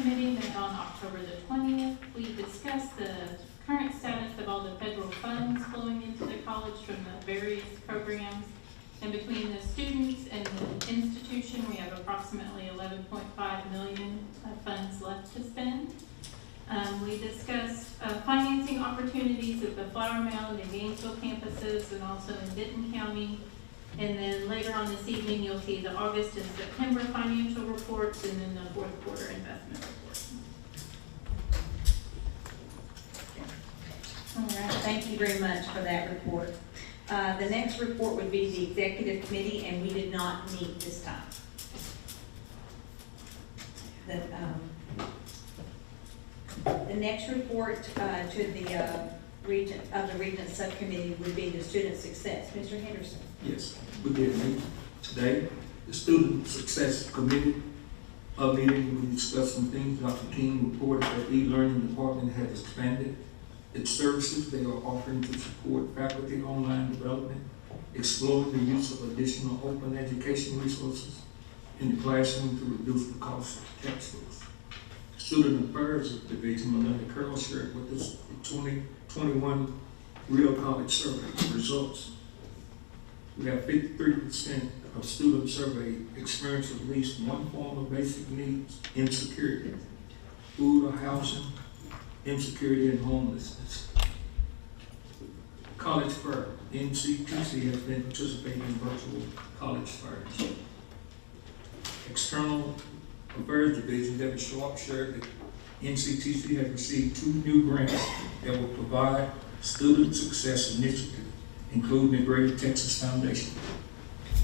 Subcommittee met on October the 20th. We discussed the current status of all the federal funds flowing into the college from the various programs. And between the students and the institution, we have approximately $11.5 million of funds left to spend. We discussed financing opportunities at the Flower Mound and Gainesville campuses and also in Denton County. And then later on this evening, you'll see the August and September financial reports and then the fourth quarter investment report. All right, thank you very much for that report. The next report would be the executive committee, and we did not meet this time. The next report to the Regents subcommittee would be the student success. Mr. Henderson. Yes, we did meet today. The Student Success Committee meeting, we discussed some things. Dr. King reported that e-learning department has expanded its services they are offering to support faculty online development, exploring the use of additional open education resources in the classroom to reduce the cost of textbooks. Student Affairs Division, Melinda Curl, shared with us the 2021 Real College Survey results. We have 53% of students surveyed experience at least one form of basic needs: insecurity, food or housing, insecurity, and homelessness. College Fair, NCTC has been participating in virtual college fairs. External Affairs Division, Debbie Sharp, shared that NCTC has received 2 new grants that will provide student success initiatives, including the Greater Texas Foundation,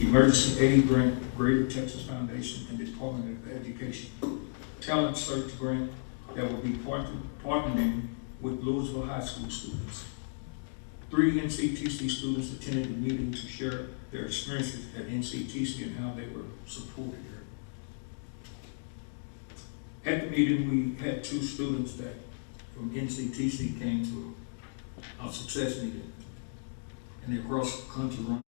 Emergency Aid Grant, Greater Texas Foundation, and the Department of Education. Talent Search Grant that will be partnering with Louisville High School students. 3 NCTC students attended the meeting to share their experiences at NCTC and how they were supported here. At the meeting, we had 2 students that from NCTC came to our success meeting, and they crossed the country run.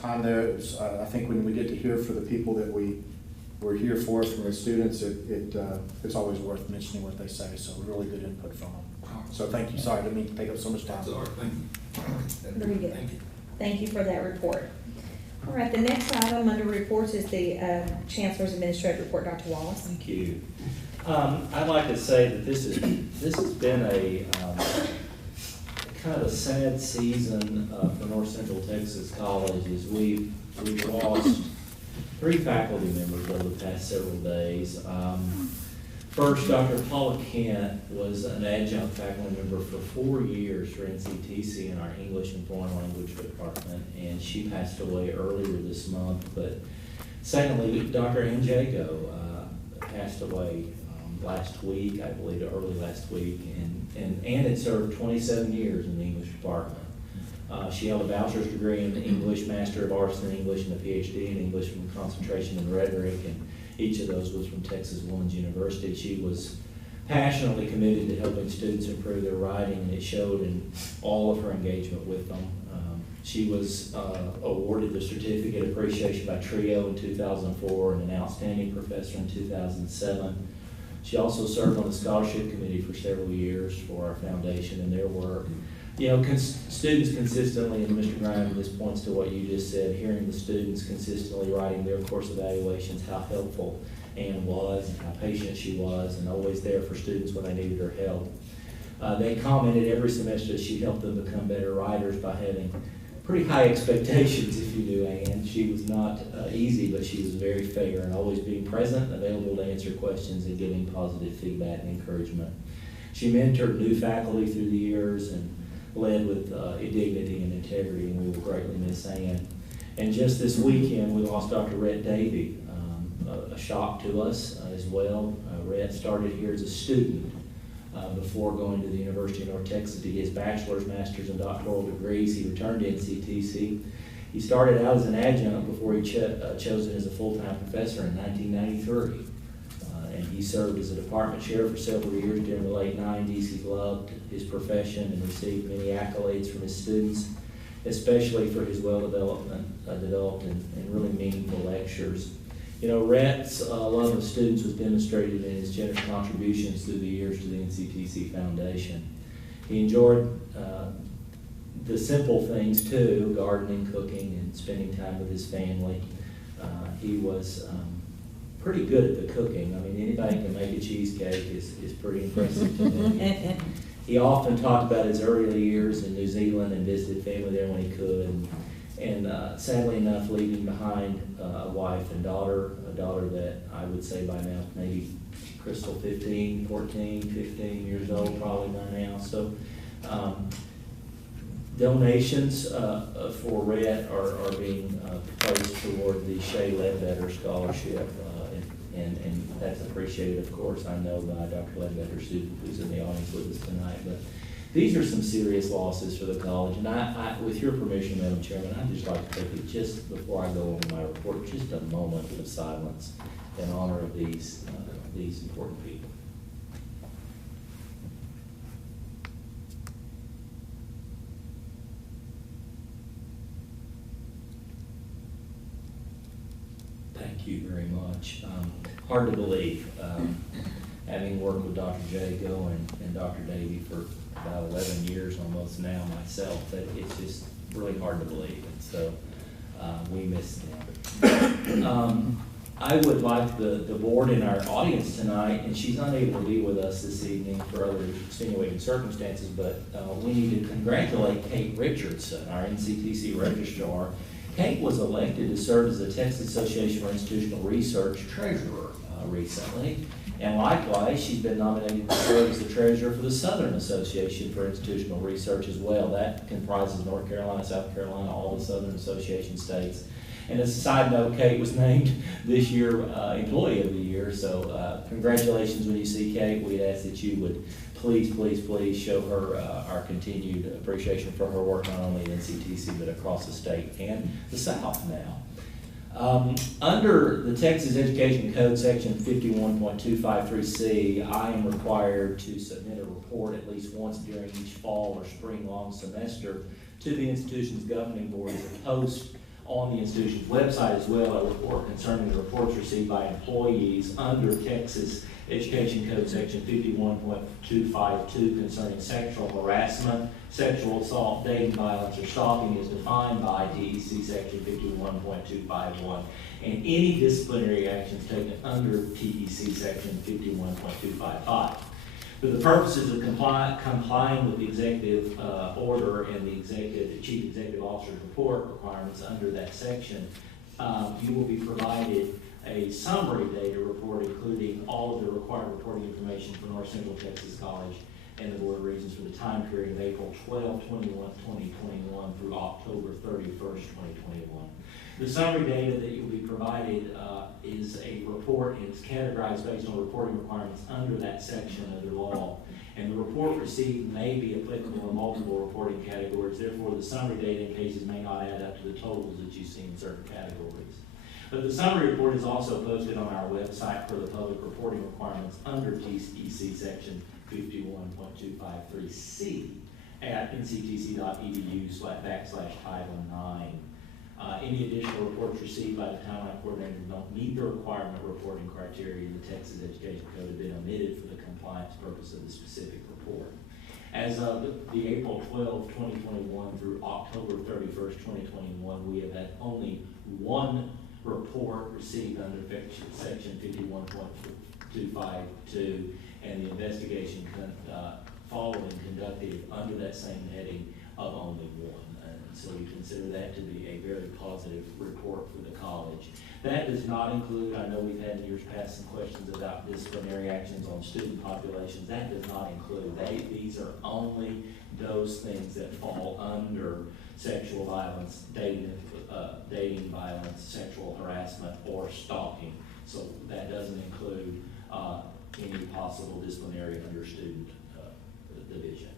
Time there, I think when we get to hear for the people that we're here for from the students, it's always worth mentioning what they say. So really good input from them. So thank you. Sorry, I didn't mean to take up so much time. Sorry, thank you. Very good. Thank you. Thank you for that report. All right, the next item under reports is the Chancellor's Administrative Report. Dr. Wallace. Thank you. I'd like to say that this has been a kind of a sad season for North Central Texas College, as we've lost 3 faculty members over the past several days. First, Dr. Paula Kent was an adjunct faculty member for 4 years for NCTC in our English and Foreign Language department, and she passed away earlier this month. But secondly, Dr. Njako passed away last week, I believe, early last week, and had served 27 years in the English department. She held a bachelor's degree in English, Master of Arts in English, and a PhD in English with concentration in rhetoric, and each of those was from Texas Women's University. She was passionately committed to helping students improve their writing, and it showed in all of her engagement with them. She was awarded the Certificate of Appreciation by TRIO in 2004 and an Outstanding Professor in 2007. She also served on the Scholarship Committee for several years for our foundation and their work. You know, students consistently, and Mr. Grimes, this points to what you just said, hearing the students consistently writing their course evaluations, how helpful Anne was, and how patient she was, and always there for students when they needed her help. They commented every semester that she helped them become better writers by having pretty high expectations, if you do, Anne. She was not easy, but she was very fair and always being present, available to answer questions and giving positive feedback and encouragement. She mentored new faculty through the years and led with dignity and integrity, and we will greatly miss Anne. And just this weekend, we lost Dr. Red Davey, a shock to us as well. Red started here as a student before going to the University of North Texas to get his bachelor's, master's, and doctoral degrees. He returned to NCTC. He started out as an adjunct before he chosen as a full-time professor in 1993. And he served as a department chair for several years during the late 90s. He loved his profession and received many accolades from his students, especially for his well-developed and really meaningful lectures. You know, Rhett's love of students was demonstrated in his generous contributions through the years to the NCTC Foundation. He enjoyed the simple things too, gardening, cooking, and spending time with his family. He was pretty good at the cooking. I mean, anybody can make a cheesecake is pretty impressive to me. He often talked about his early years in New Zealand and visited family there when he could. And sadly enough, leaving behind a wife and daughter, a daughter that I would say by now maybe Crystal 15 years old probably by now. So donations for Red are being placed toward the Shea Ledbetter Scholarship, and that's appreciated, of course, I know, by Dr. Ledbetter, who's in the audience with us tonight. But these are some serious losses for the college, and I with your permission, Madam Chairman, I'd just like to take it, just before I go over my report, just a moment of silence in honor of these important people. Thank you very much. Hard to believe, having worked with Dr. Jago and Dr. Davey for about 11 years almost now myself, that it's just really hard to believe. And so we miss them. I would like the board in our audience tonight, and she's unable to be with us this evening for other extenuating circumstances, but we need to congratulate Kate Richardson, our NCTC registrar. Kate was elected to serve as the Texas Association for Institutional Research treasurer recently, and likewise, she's been nominated to serve as the treasurer for the Southern Association for Institutional Research as well. That comprises North Carolina, South Carolina, all the Southern Association states. And as a side note, Kate was named this year Employee of the Year, so congratulations when you see Kate. We'd ask that you would please show her our continued appreciation for her work, not only at NCTC, but across the state and the South now. Under the Texas Education Code, section 51.253C, I am required to submit a report at least once during each fall or spring long semester to the institution's governing board as a post on the institution's website as well, a report concerning the reports received by employees under Texas Education Code section 51.252 concerning sexual harassment, sexual assault, dating violence, or stalking is defined by TEC section 51.251, and any disciplinary actions taken under TEC section 51.255. For the purposes of complying with the executive order and the chief executive officer's report requirements under that section, you will be provided a summary data report including all of the required reporting information for North Central Texas College and the Board of Regents for the time period of April 12, 2021 through October 31st, 2021. The summary data that you'll be provided is a report report, and it's categorized based on reporting requirements under that section of the law. And the report received may be applicable in multiple reporting categories, therefore the summary data in cases may not add up to the totals that you see in certain categories. But the summary report is also posted on our website for the public reporting requirements under TCEC section 51.253C at nctc.edu/Title 9. Any additional reports received by the timeline coordinator don't meet the requirement reporting criteria in the Texas Education Code have been omitted for the compliance purpose of the specific report. As of the April 12, 2021 through October 31st, 2021, we have had only one report received under section 51.252, and the investigation following conducted under that same heading of only one. So we consider that to be a very positive report for the college. That does not include, I know we've had in years past some questions about disciplinary actions on student populations. That does not include. These are only those things that fall under sexual violence, dating violence, sexual harassment, or stalking. So that doesn't include any possible disciplinary under student division.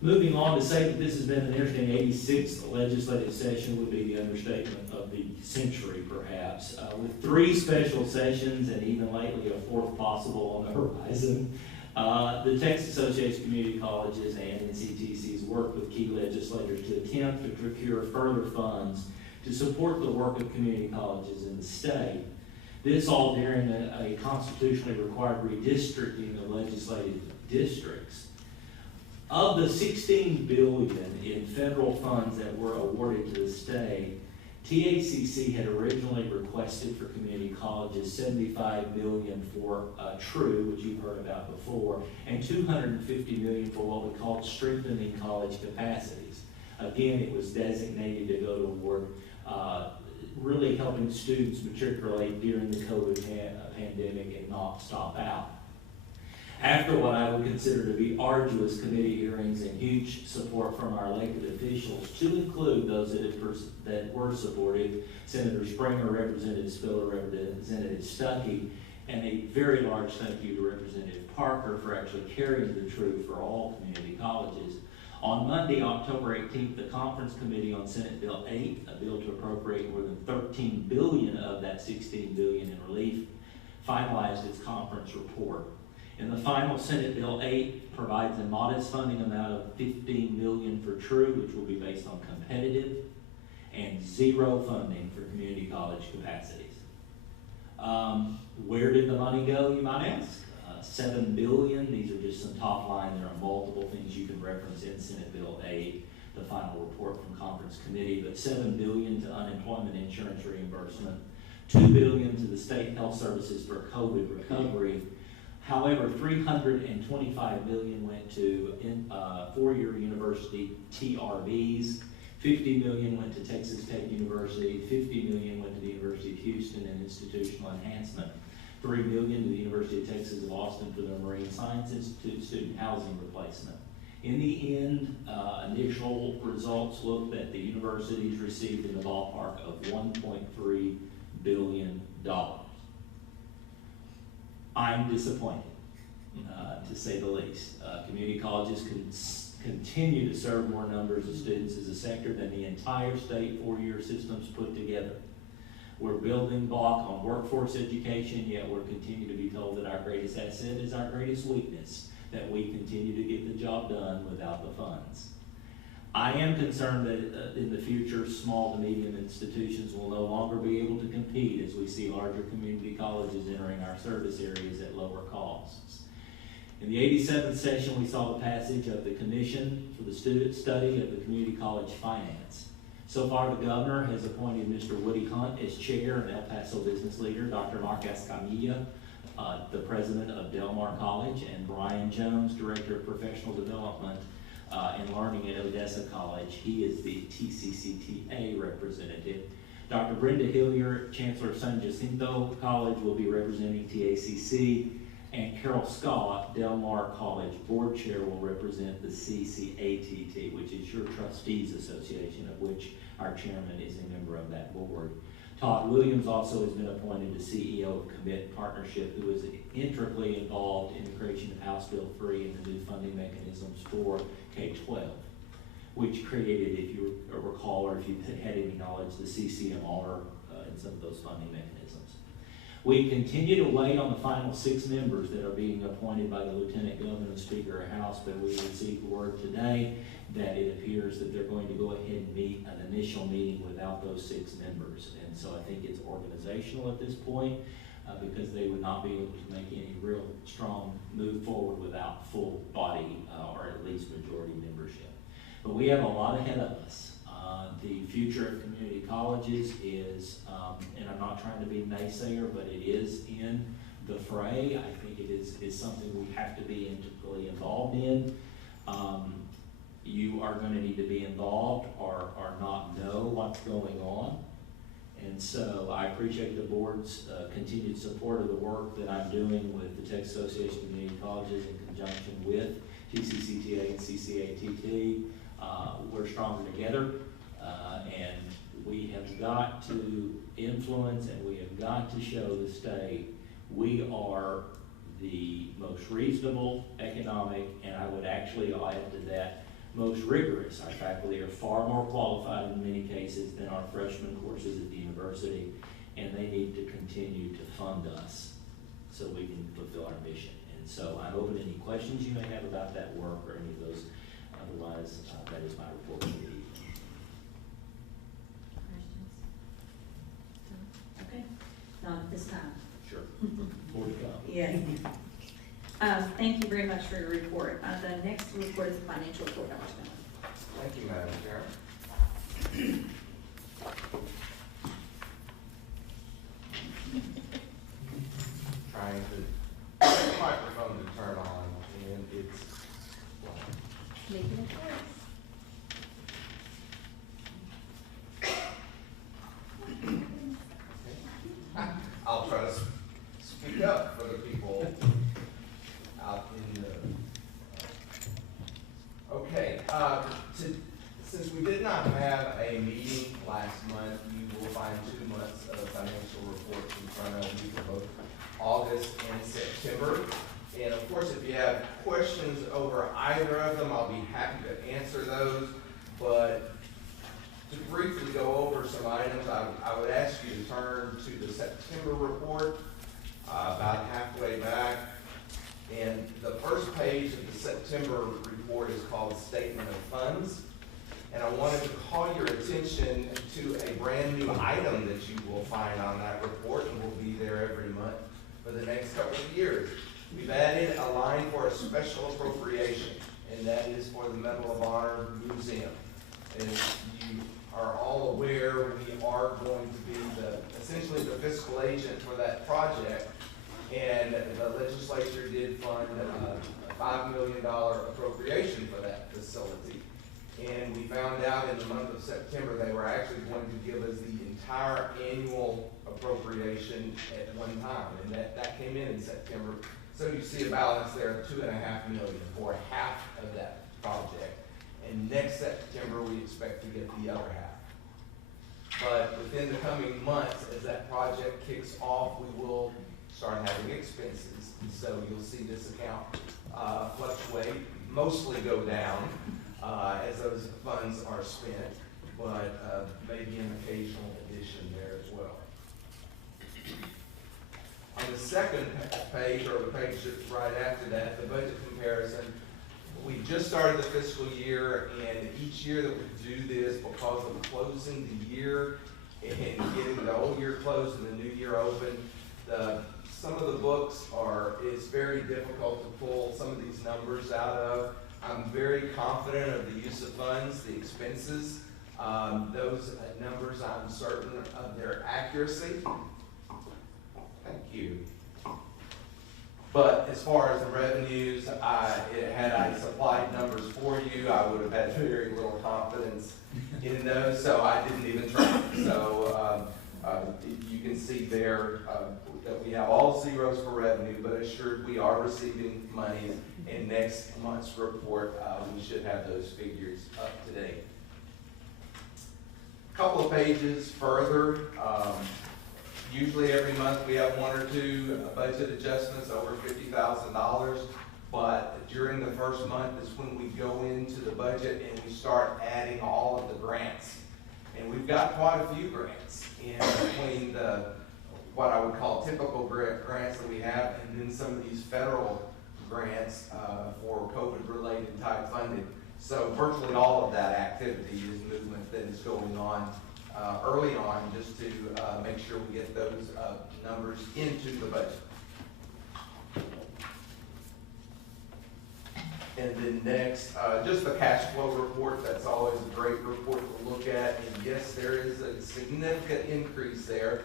Moving on, to say that this has been an interesting 86th legislative session would be the understatement of the century, perhaps. With 3 special sessions and even lately a 4th possible on the horizon, the Texas Association of Community Colleges and NCTC's worked with key legislators to attempt to procure further funds to support the work of community colleges in the state. This all during a constitutionally required redistricting of legislative districts. Of the $16 billion in federal funds that were awarded to the state, TACC had originally requested for community colleges $75 million for TRUE, which you've heard about before, and $250 million for what we called strengthening college capacities. Again, it was designated to go toward really helping students matriculate during the COVID pandemic and not stop out. After what I would consider to be arduous committee hearings and huge support from our elected officials, to include those that were supportive, Senator Springer, Representative Spiller, Representative Stuckey, and a very large thank you to Representative Parker for actually carrying the truth for all community colleges. On Monday, October 18th, the Conference Committee on Senate Bill 8, a bill to appropriate more than $13 billion of that $16 billion in relief, finalized its conference report. In the final, Senate Bill 8 provides a modest funding amount of $15 million for TRUE, which will be based on competitive, and 0 funding for community college capacities. Where did the money go, you might ask? $7 billion. These are just some top line. There are multiple things you can reference in Senate Bill 8, the final report from Conference Committee, but $7 billion to unemployment insurance reimbursement, $2 billion to the state health services for COVID recovery. However, $325 million went to four-year university TRVs, $50 million went to Texas Tech University, $50 million went to the University of Houston and institutional enhancement, $3 million to the University of Texas of Austin for their Marine Science Institute student housing replacement. In the end, initial results looked that the universities received in the ballpark of $1.3 billion. I'm disappointed, to say the least. Community colleges continue to serve more numbers of students as a sector than the entire state four-year systems put together. We're building block on workforce education, yet we're continuing to be told that our greatest asset is our greatest weakness, that we continue to get the job done without the funds. I am concerned that in the future, small to medium institutions will no longer be able to compete as we see larger community colleges entering our service areas at lower costs. In the 87th session, we saw the passage of the Commission for the Student Study of the Community College Finance. So far, the governor has appointed Mr. Woody Hunt as chair and El Paso business leader, Dr. Mark Escamilla, the president of Del Mar College, and Brian Jones, director of professional development and learning at Odessa College. He is the TCCTA representative. Dr. Brenda Hillier, Chancellor of San Jacinto College, will be representing TACC, and Carol Scott, Del Mar College board chair, will represent the CCATT, which is your trustees association, of which our chairman is a member of that board. Todd Williams also has been appointed the CEO of Commit Partnership, who is intricately involved in the creation of House Bill 3 and the new funding mechanisms for K-12, which created, if you recall, or if you had any knowledge, the CCMR and some of those funding mechanisms. We continue to wait on the final 6 members that are being appointed by the Lieutenant Governor and Speaker of the House, but we received word today that it appears that they're going to go ahead and meet an initial meeting without those 6 members. And so I think it's organizational at this point, because they would not be able to make any real strong move forward without full body, or at least majority membership. But we have a lot ahead of us. The future of community colleges is, and I'm not trying to be a naysayer, but it is in the fray. I think it is something we have to be integrally involved in. You are going to need to be involved or not know what's going on. And so I appreciate the board's continued support of the work that I'm doing with the Texas Association of Community Colleges in conjunction with TCCTA and CCATT. We're stronger together, and we have got to influence and we have got to show the state we are the most reasonable, economic, and I would actually add to that, most rigorous. Our faculty are far more qualified in many cases than our freshman courses at the university, and they need to continue to fund us so we can fulfill our mission. And so I'm open to any questions you may have about that work or any of those. Otherwise, that is my report for the evening. Questions? Okay, not at this time. Sure. More to come. Yeah. Thank you very much for your report. The next report is the financial report, Dr. Miller. Thank you, Madam Chair. Trying to get the microphone to turn on, and it's, Making a choice. I'll try to speak up for the people out in the, okay, since we did not have a meeting last month, you will find 2 months of financial reports in front of you for both August and September. And of course, if you have questions over either of them, I'll be happy to answer those. But to briefly go over some items, I would ask you to turn to the September report, about halfway back. And the first page of the September report is called Statement of Funds. And I wanted to call your attention to a brand new item that you will find on that report and will be there every month for the next couple of years. We've added a line for a special appropriation, and that is for the Medal of Honor Museum. As you are all aware, we are going to be essentially the fiscal agent for that project, and the legislature did fund a $5 million appropriation for that facility. And we found out in the month of September they were actually going to give us the entire annual appropriation at one time, and that came in September. So you see a balance there of $2.5 million for half of that project. And next September, we expect to get the other half. But within the coming months, as that project kicks off, we will start having expenses. And so you'll see this account fluctuate, mostly go down as those funds are spent, but maybe an occasional addition there as well. On the second page, or the page that's right after that, the budget comparison, we just started the fiscal year, and each year that we do this, because of closing the year and getting the old year closed and the new year open, some of the books it's very difficult to pull some of these numbers out of. I'm very confident of the use of funds, the expenses. Those numbers, I'm certain of their accuracy. Thank you. But as far as the revenues, had I supplied numbers for you, I would have had very little confidence in those, so I didn't even try. So you can see there that we have all zeros for revenue, but assured we are receiving money. In next month's report, we should have those figures up to date. A couple of pages further, Usually every month we have one or two budget adjustments over $50,000, but during the first month is when we go into the budget and we start adding all of the grants. And we've got quite a few grants in between what I would call typical grants that we have, and then some of these federal grants for COVID-related type funding. So virtually all of that activity is movement that is going on early on, just to make sure we get those numbers into the budget. And then next, just the cash flow report. That's always a great report to look at. And yes, there is a significant increase there.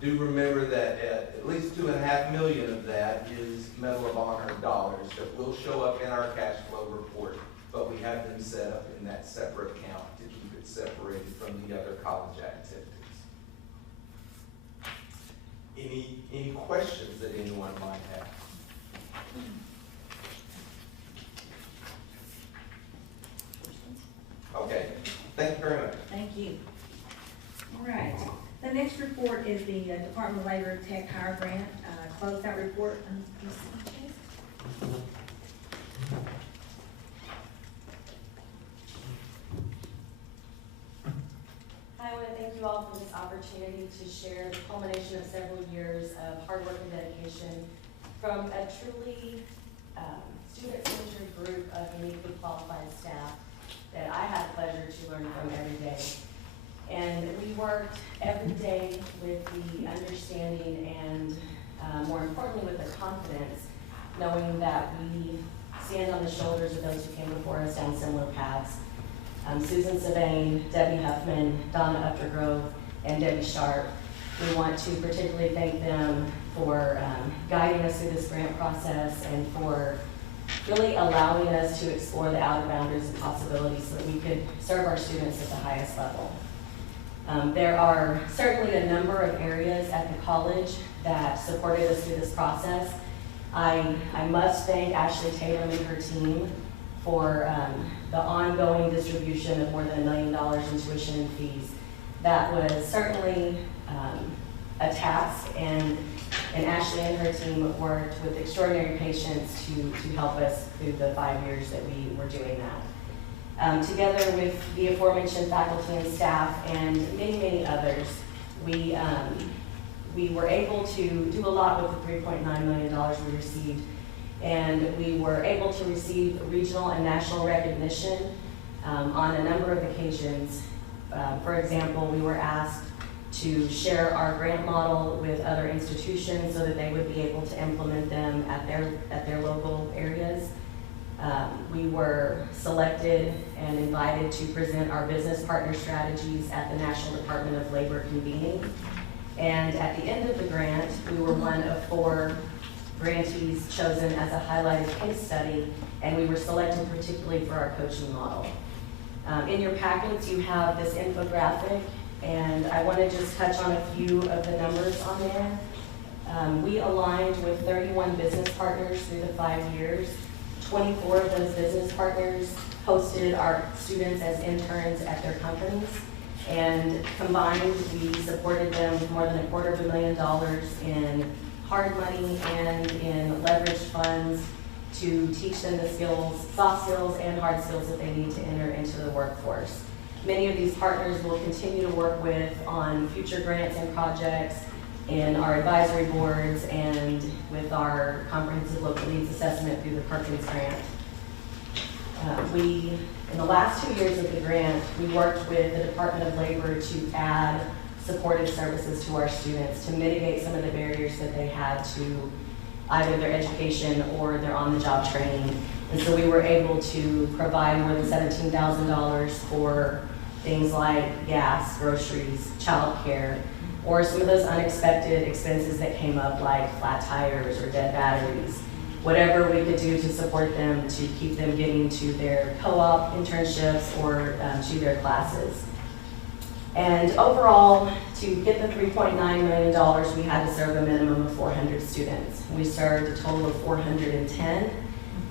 Do remember that at least $2.5 million of that is Medal of Honor dollars that will show up in our cash flow report, but we have them set up in that separate account to keep it separated from the other college activities. Any questions that anyone might have? Okay, thank you very much. Thank you. All right. The next report is the Department of Labor Tech Hire Grant closeout report. I want to thank you all for this opportunity to share the culmination of several years of hard work and dedication from a truly student-centered group of uniquely qualified staff that I had the pleasure to learn from every day. And we worked every day with the understanding and, more importantly, with the confidence, knowing that we stand on the shoulders of those who came before us down similar paths. Susan Savane, Debbie Huffman, Donna Uptergrove, and Debbie Sharp. We want to particularly thank them for guiding us through this grant process and for really allowing us to explore the outer boundaries and possibilities so that we could serve our students at the highest level. There are certainly a number of areas at the college that supported us through this process. I must thank Ashley Taylor and her team for the ongoing distribution of more than $1 million in tuition and fees. That was certainly a task, and Ashley and her team worked with extraordinary patience to help us through the 5 years that we were doing that. Together with the aforementioned faculty and staff and many, many others, we were able to do a lot with the $3.9 million we received, and we were able to receive regional and national recognition on a number of occasions. For example, we were asked to share our grant model with other institutions so that they would be able to implement them at their local areas. We were selected and invited to present our business partner strategies at the National Department of Labor convening. And at the end of the grant, we were one of 4 grantees chosen as a highlighted case study, and we were selected particularly for our coaching model. In your packets, you have this infographic, and I want to just touch on a few of the numbers on there. We aligned with 31 business partners through the 5 years. 24 of those business partners hosted our students as interns at their companies, and combined, we supported them with more than $250,000 in hard money and in leveraged funds to teach them the skills, soft skills and hard skills that they need to enter into the workforce. Many of these partners will continue to work with on future grants and projects in our advisory boards and with our comprehensive local needs assessment through the Perkins grant. In the last 2 years of the grant, we worked with the Department of Labor to add supportive services to our students to mitigate some of the barriers that they had to either their education or their on-the-job training. And so we were able to provide more than $17,000 for things like gas, groceries, childcare, or some of those unexpected expenses that came up like flat tires or dead batteries. Whatever we could do to support them to keep them getting to their co-op internships or to their classes. And overall, to get the $3.9 million, we had to serve a minimum of 400 students. We served a total of 410,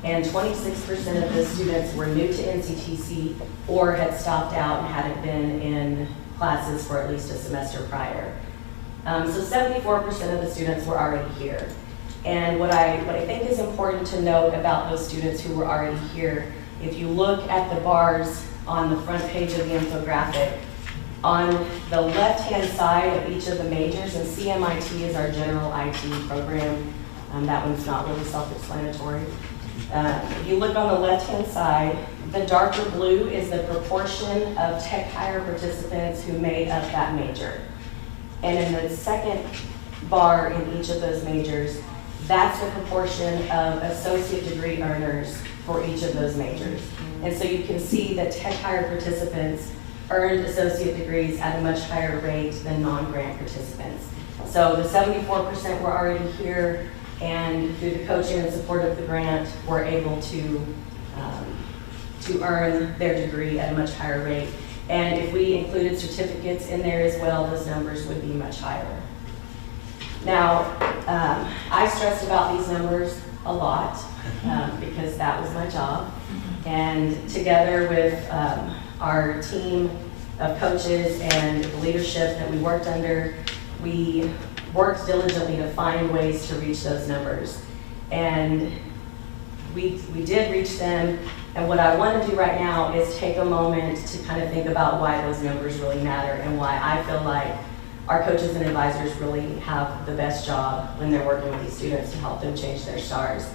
and 26% of those students were new to NCTC or had stopped out and hadn't been in classes for at least a semester prior. So 74% of the students were already here. And what I think is important to note about those students who were already here, if you look at the bars on the front page of the infographic, on the left-hand side of each of the majors, and CMIT is our general IT program, that one's not really self-explanatory. If you look on the left-hand side, the darker blue is the proportion of tech hire participants who made up that major. And in the second bar in each of those majors, that's the proportion of associate degree earners for each of those majors. And so you can see that tech hire participants earned associate degrees at a much higher rate than non-grant participants. So the 74% were already here, and through the coaching and support of the grant, were able to earn their degree at a much higher rate. And if we included certificates in there as well, those numbers would be much higher. Now, I stressed about these numbers a lot because that was my job. And together with our team of coaches and the leadership that we worked under, we worked diligently to find ways to reach those numbers. And we did reach them. And what I want to do right now is take a moment to kind of think about why those numbers really matter and why I feel like our coaches and advisors really have the best job when they're working with these students to help them change their stars.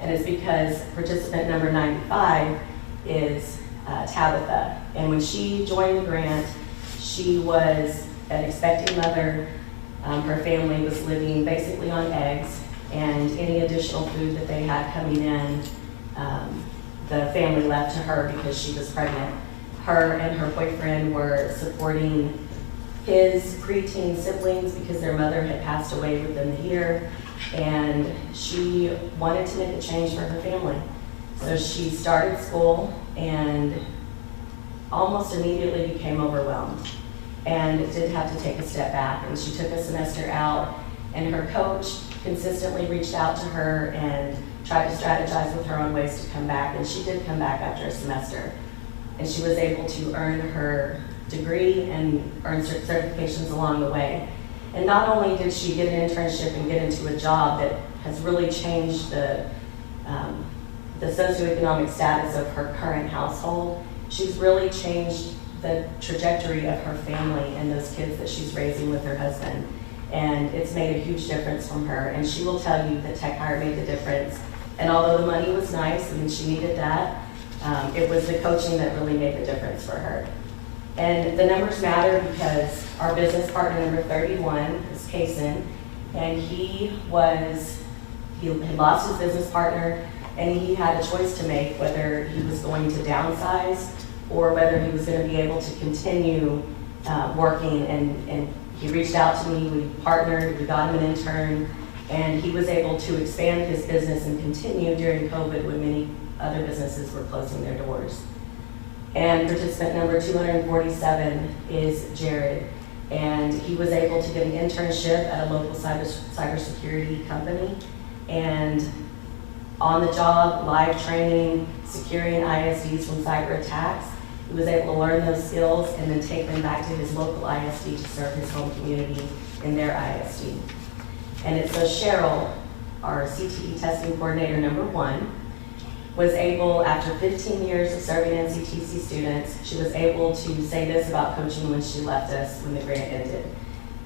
And it's because participant number 95 is Tabitha. And when she joined the grant, she was an expecting mother. Her family was living basically on eggs, and any additional food that they had coming in, the family left to her because she was pregnant. Her and her boyfriend were supporting his preteen siblings because their mother had passed away within the year, and she wanted to make a change for her family. So she started school and almost immediately became overwhelmed and did have to take a step back. And she took a semester out, and her coach consistently reached out to her and tried to strategize with her on ways to come back, and she did come back after a semester. And she was able to earn her degree and earn certifications along the way. And not only did she get an internship and get into a job that has really changed the socioeconomic status of her current household, she's really changed the trajectory of her family and those kids that she's raising with her husband. And it's made a huge difference from her. And she will tell you that tech hire made the difference. And although the money was nice, I mean, she needed that, it was the coaching that really made the difference for her. And the numbers matter because our business partner number 31 is Kaysen, and he had lost his business partner, and he had a choice to make whether he was going to downsize or whether he was going to be able to continue working. And he reached out to me, we partnered, we got him an intern, and he was able to expand his business and continue during COVID when many other businesses were closing their doors. And participant number 247 is Jared, and he was able to get an internship at a local cybersecurity company, and on the job, live training, securing ISDs from cyber attacks. He was able to learn those skills and then take them back to his local ISD to serve his home community in their ISD. And it's so Cheryl, our CTE testing coordinator number 1, was able, after 15 years of serving NCTC students, she was able to say this about coaching when she left us when the grant ended.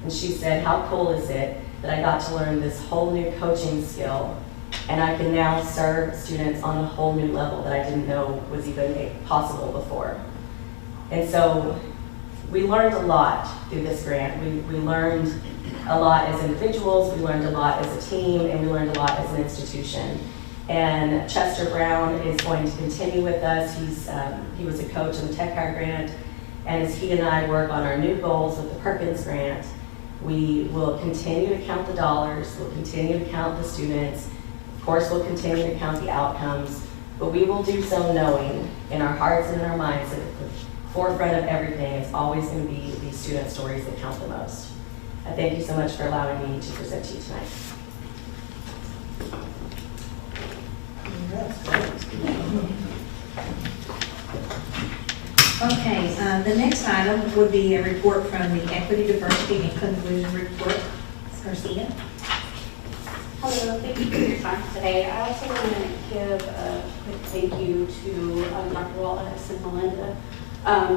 And she said, how cool is it that I got to learn this whole new coaching skill, and I can now serve students on a whole new level that I didn't know was even possible before. And so we learned a lot through this grant. We learned a lot as individuals, we learned a lot as a team, and we learned a lot as an institution. And Chester Brown is going to continue with us. He was a coach in the Tech Hire Grant, and as he and I work on our new goals with the Perkins Grant, we will continue to count the dollars, we'll continue to count the students, of course we'll continue to count the outcomes, but we will do so knowing in our hearts and in our minds that at the forefront of everything is always going to be these student stories that count the most. I thank you so much for allowing me to present to you tonight. Okay, the next item would be a report from the Equity, Diversity, and Inclusion Report Garcia. Hello, thank you for your time today. I also want to give a quick thank you to Dr. Wallace and Melinda.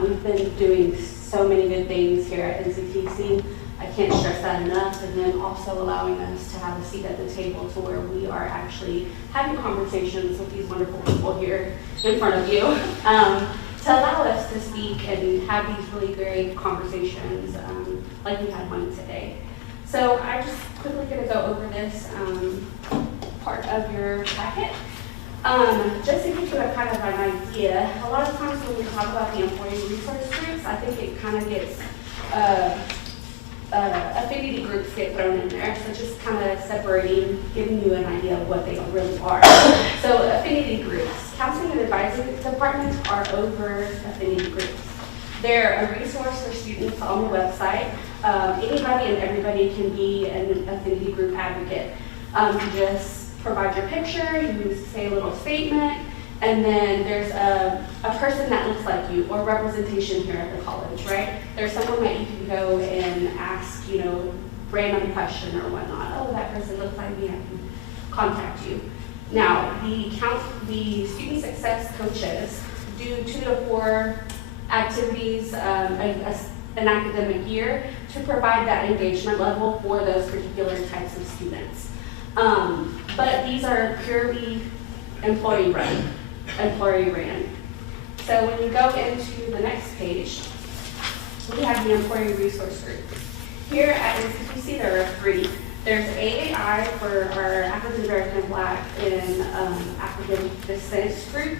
We've been doing so many good things here at NCTC. I can't stress that enough. And then also allowing us to have a seat at the table to where we are actually having conversations with these wonderful people here in front of you, to allow us to speak and have these really great conversations like we had one today. So I'm just quickly going to go over this part of your packet. Just to give you a kind of an idea, a lot of times when we talk about the employee resource groups, I think it kind of gets, affinity groups get thrown in there. So just kind of separating, giving you an idea of what they really are. So affinity groups, counseling and advisory departments are over affinity groups. They're a resource for students on the website. Anybody and everybody can be an affinity group advocate. You just provide your picture, you say a little statement, and then there's a person that looks like you, or representation here at the college, right? There's someone that you can go and ask, random question or whatnot. Oh, that person looks like me, I can contact you. Now, the student success coaches do 2 to 4 activities an academic year to provide that engagement level for those particular types of students. But these are purely employee ran. So when you go into the next page, we have the employee resource group. Here at NCTC, there are 3. There's AAI for our African American, Black, and academic descent group,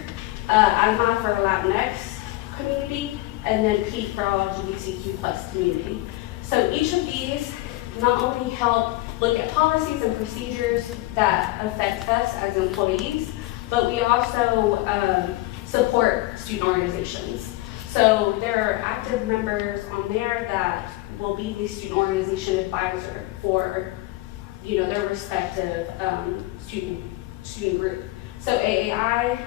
ALMA for Latinx community, and then PEAK for all LGBTQ+ community. So each of these not only help look at policies and procedures that affect us as employees, but we also support student organizations. So there are active members on there that will be the student organization advisor for their respective student group. So AAI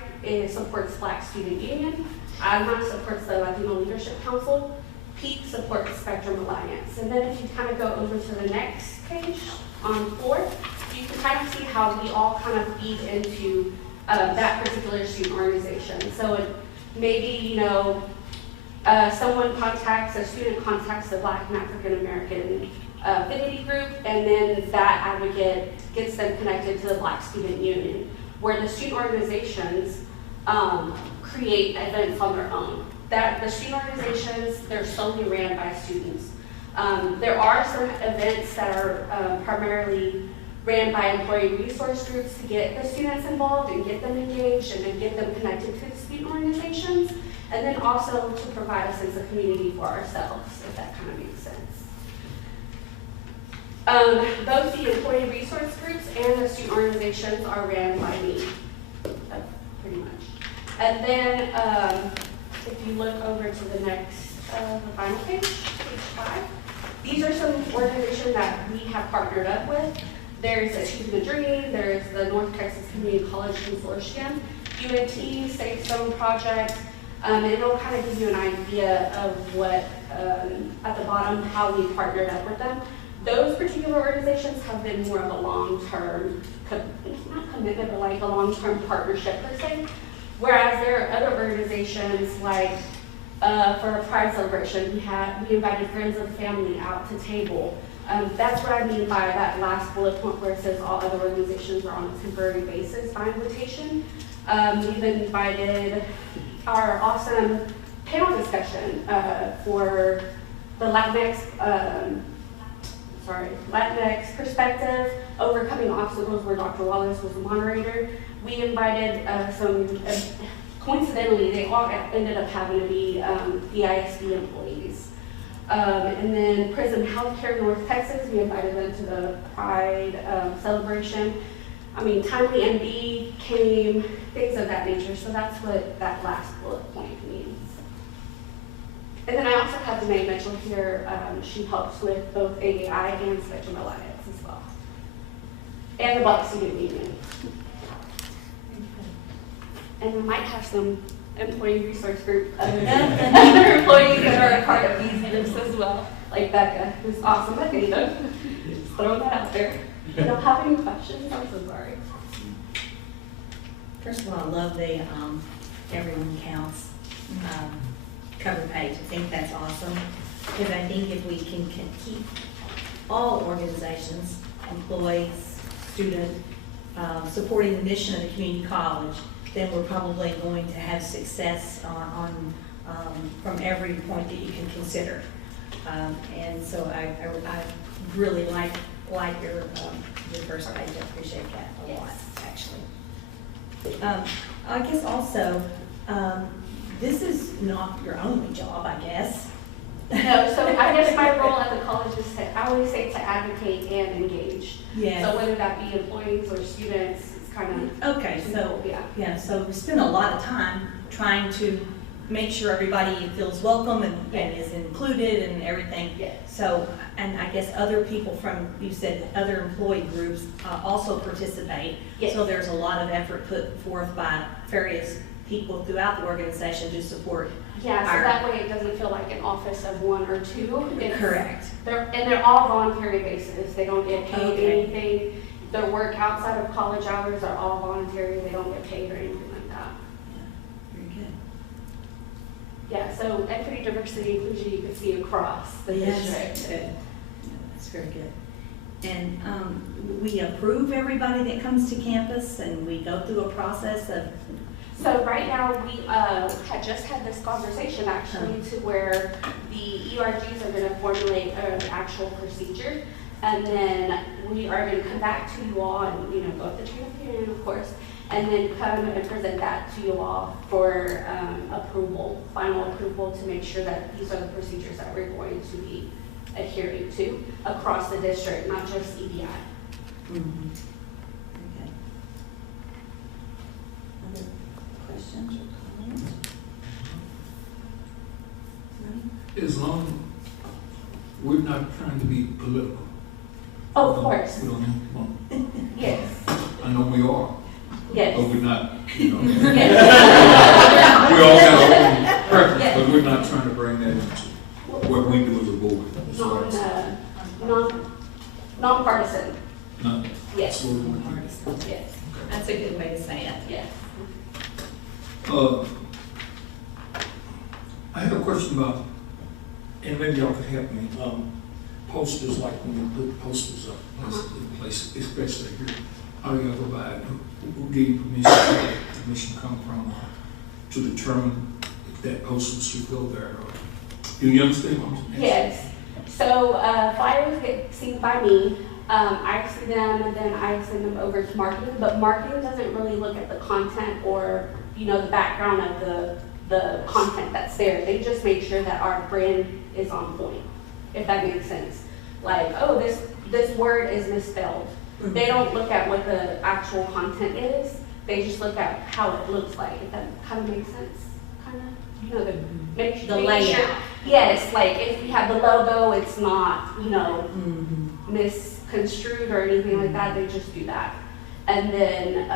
supports Black Student Union, ALMA supports the Latino Leadership Council, PEAK supports Spectrum Alliance. And then if you kind of go over to the next page on 4, you can kind of see how we all kind of feed into that particular student organization. So it maybe, a student contacts the Black and African American affinity group, and then that advocate gets them connected to the Black Student Union, where the student organizations create events on their own. That the student organizations, they're solely ran by students. There are some events that are primarily ran by employee resource groups to get the students involved and get them engaged and then get them connected to the student organizations, and then also to provide a sense of community for ourselves, if that kind of makes sense. Both the employee resource groups and the student organizations are ran by me, pretty much. And then if you look over to the next, the final page, page 5, these are some organizations that we have partnered up with. There's Achieve the Dream, there's the North Texas Community College Consortium, UNT, Safe Zone Project, and it'll kind of give you an idea of what, at the bottom, how we partnered up with them. Those particular organizations have been more of a long-term, not commitment, but like a long-term partnership per se. Whereas there are other organizations like, for a Pride celebration, we invited friends and family out to table. That's what I mean by that last bullet point where it says all other organizations are on a temporary basis by invitation. We've invited our awesome panel discussion for the Latinx perspective, overcoming obstacles, where Dr. Wallace was the moderator. We invited coincidentally, they all ended up having to be the ISD employees. And then Prison Healthcare North Texas, we invited them to the Pride celebration. Timely MD came, things of that nature. So that's what that last bullet point means. And then I also have May Mitchell here. She helps with both AAI and Spectrum Alliance as well. And the Black Student Union. And we might have some employee resource group, other employees that are a part of these groups as well, like Becca, who's awesome at data. throwing that out there. If you don't have any questions, I'm so sorry. First of all, I love the, everyone counts, cover page. I think that's awesome. Because I think if we can keep all organizations, employees, students, supporting the mission of the community college, then we're probably going to have success from every point that you can consider. And so I really like your first page. I appreciate that a lot, actually. I guess also, this is not your only job, I guess. No, so I guess my role at the college is I always say to advocate and engage. Yes. So whether that be employees or students, it's kind of. Okay, so, Yeah. so we spend a lot of time trying to make sure everybody feels welcome and is included and everything. Yes. So, and I guess other people from, you said other employee groups also participate. Yes. So there's a lot of effort put forth by various people throughout the organization to support. Yeah, so that way it doesn't feel like an office of one or two. It's- Correct. They're all voluntary basis. They don't get paid Okay. anything. Their work outside of college hours are all voluntary. They don't get paid or anything like that. Very good. Yeah, so equity, diversity, inclusion you can see across the district. Good. That's very good. And we approve everybody that comes to campus, and we go through a process of. So right now, we had just had this conversation actually to where the ERGs are going to formulate an actual procedure, and then we are going to come back to you all and, you know, go up the chain of command, of course, and then come and present that to you all for approval, final approval, to make sure that these are the procedures that we're going to be adhering to across the district, not just EBI. Mm-hmm. Okay. Other questions or comments? No? As long, we're not trying to be political. Oh, of course. We don't have to, Yes. I know we are, Yes. but we're not, you know. Yes. We all got our own preference, Yes. but we're not trying to bring that into what we do as a board. as far as- Non-partisan. No, Yes. that's what we want to do. Yes. That's a good way to say it. Yes. I have a question about, and maybe y'all could help me, posters, like when you put posters up in places, especially here, how do y'all go by it? Who gave you permission, where did the permission come from, to determine if that poster should go there, or, do you understand what I'm saying? Yes. So flyers get seen by me. I see them and then I send them over to marketing, but marketing doesn't really look at the content or, you know, the background of the content that's there. They just make sure that our brand is on point, if that makes sense. Like, oh, this word is misspelled. Mm-hmm. They don't look at what the actual content is. They just look at how it looks like, if that kind of makes sense. Kind of, you know, The making layout. sure- Yes, like if we have the logo, it's not, you know, Mm-hmm. misconstrued or anything like that. They just do that. And then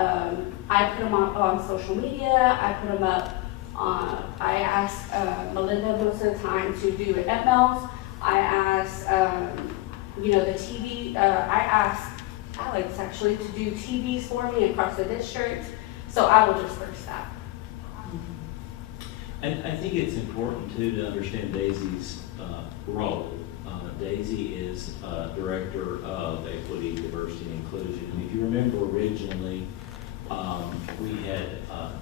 I put them up on social media. I put them up on, I ask Melinda most of the time to do emails. I ask, you know, the TV, I ask Alex actually to do TVs for me across the district. So I will disperse that. I think it's important too to understand Daisy's role. Daisy is Director of Equity, Diversity, and Inclusion. And if you remember originally, we had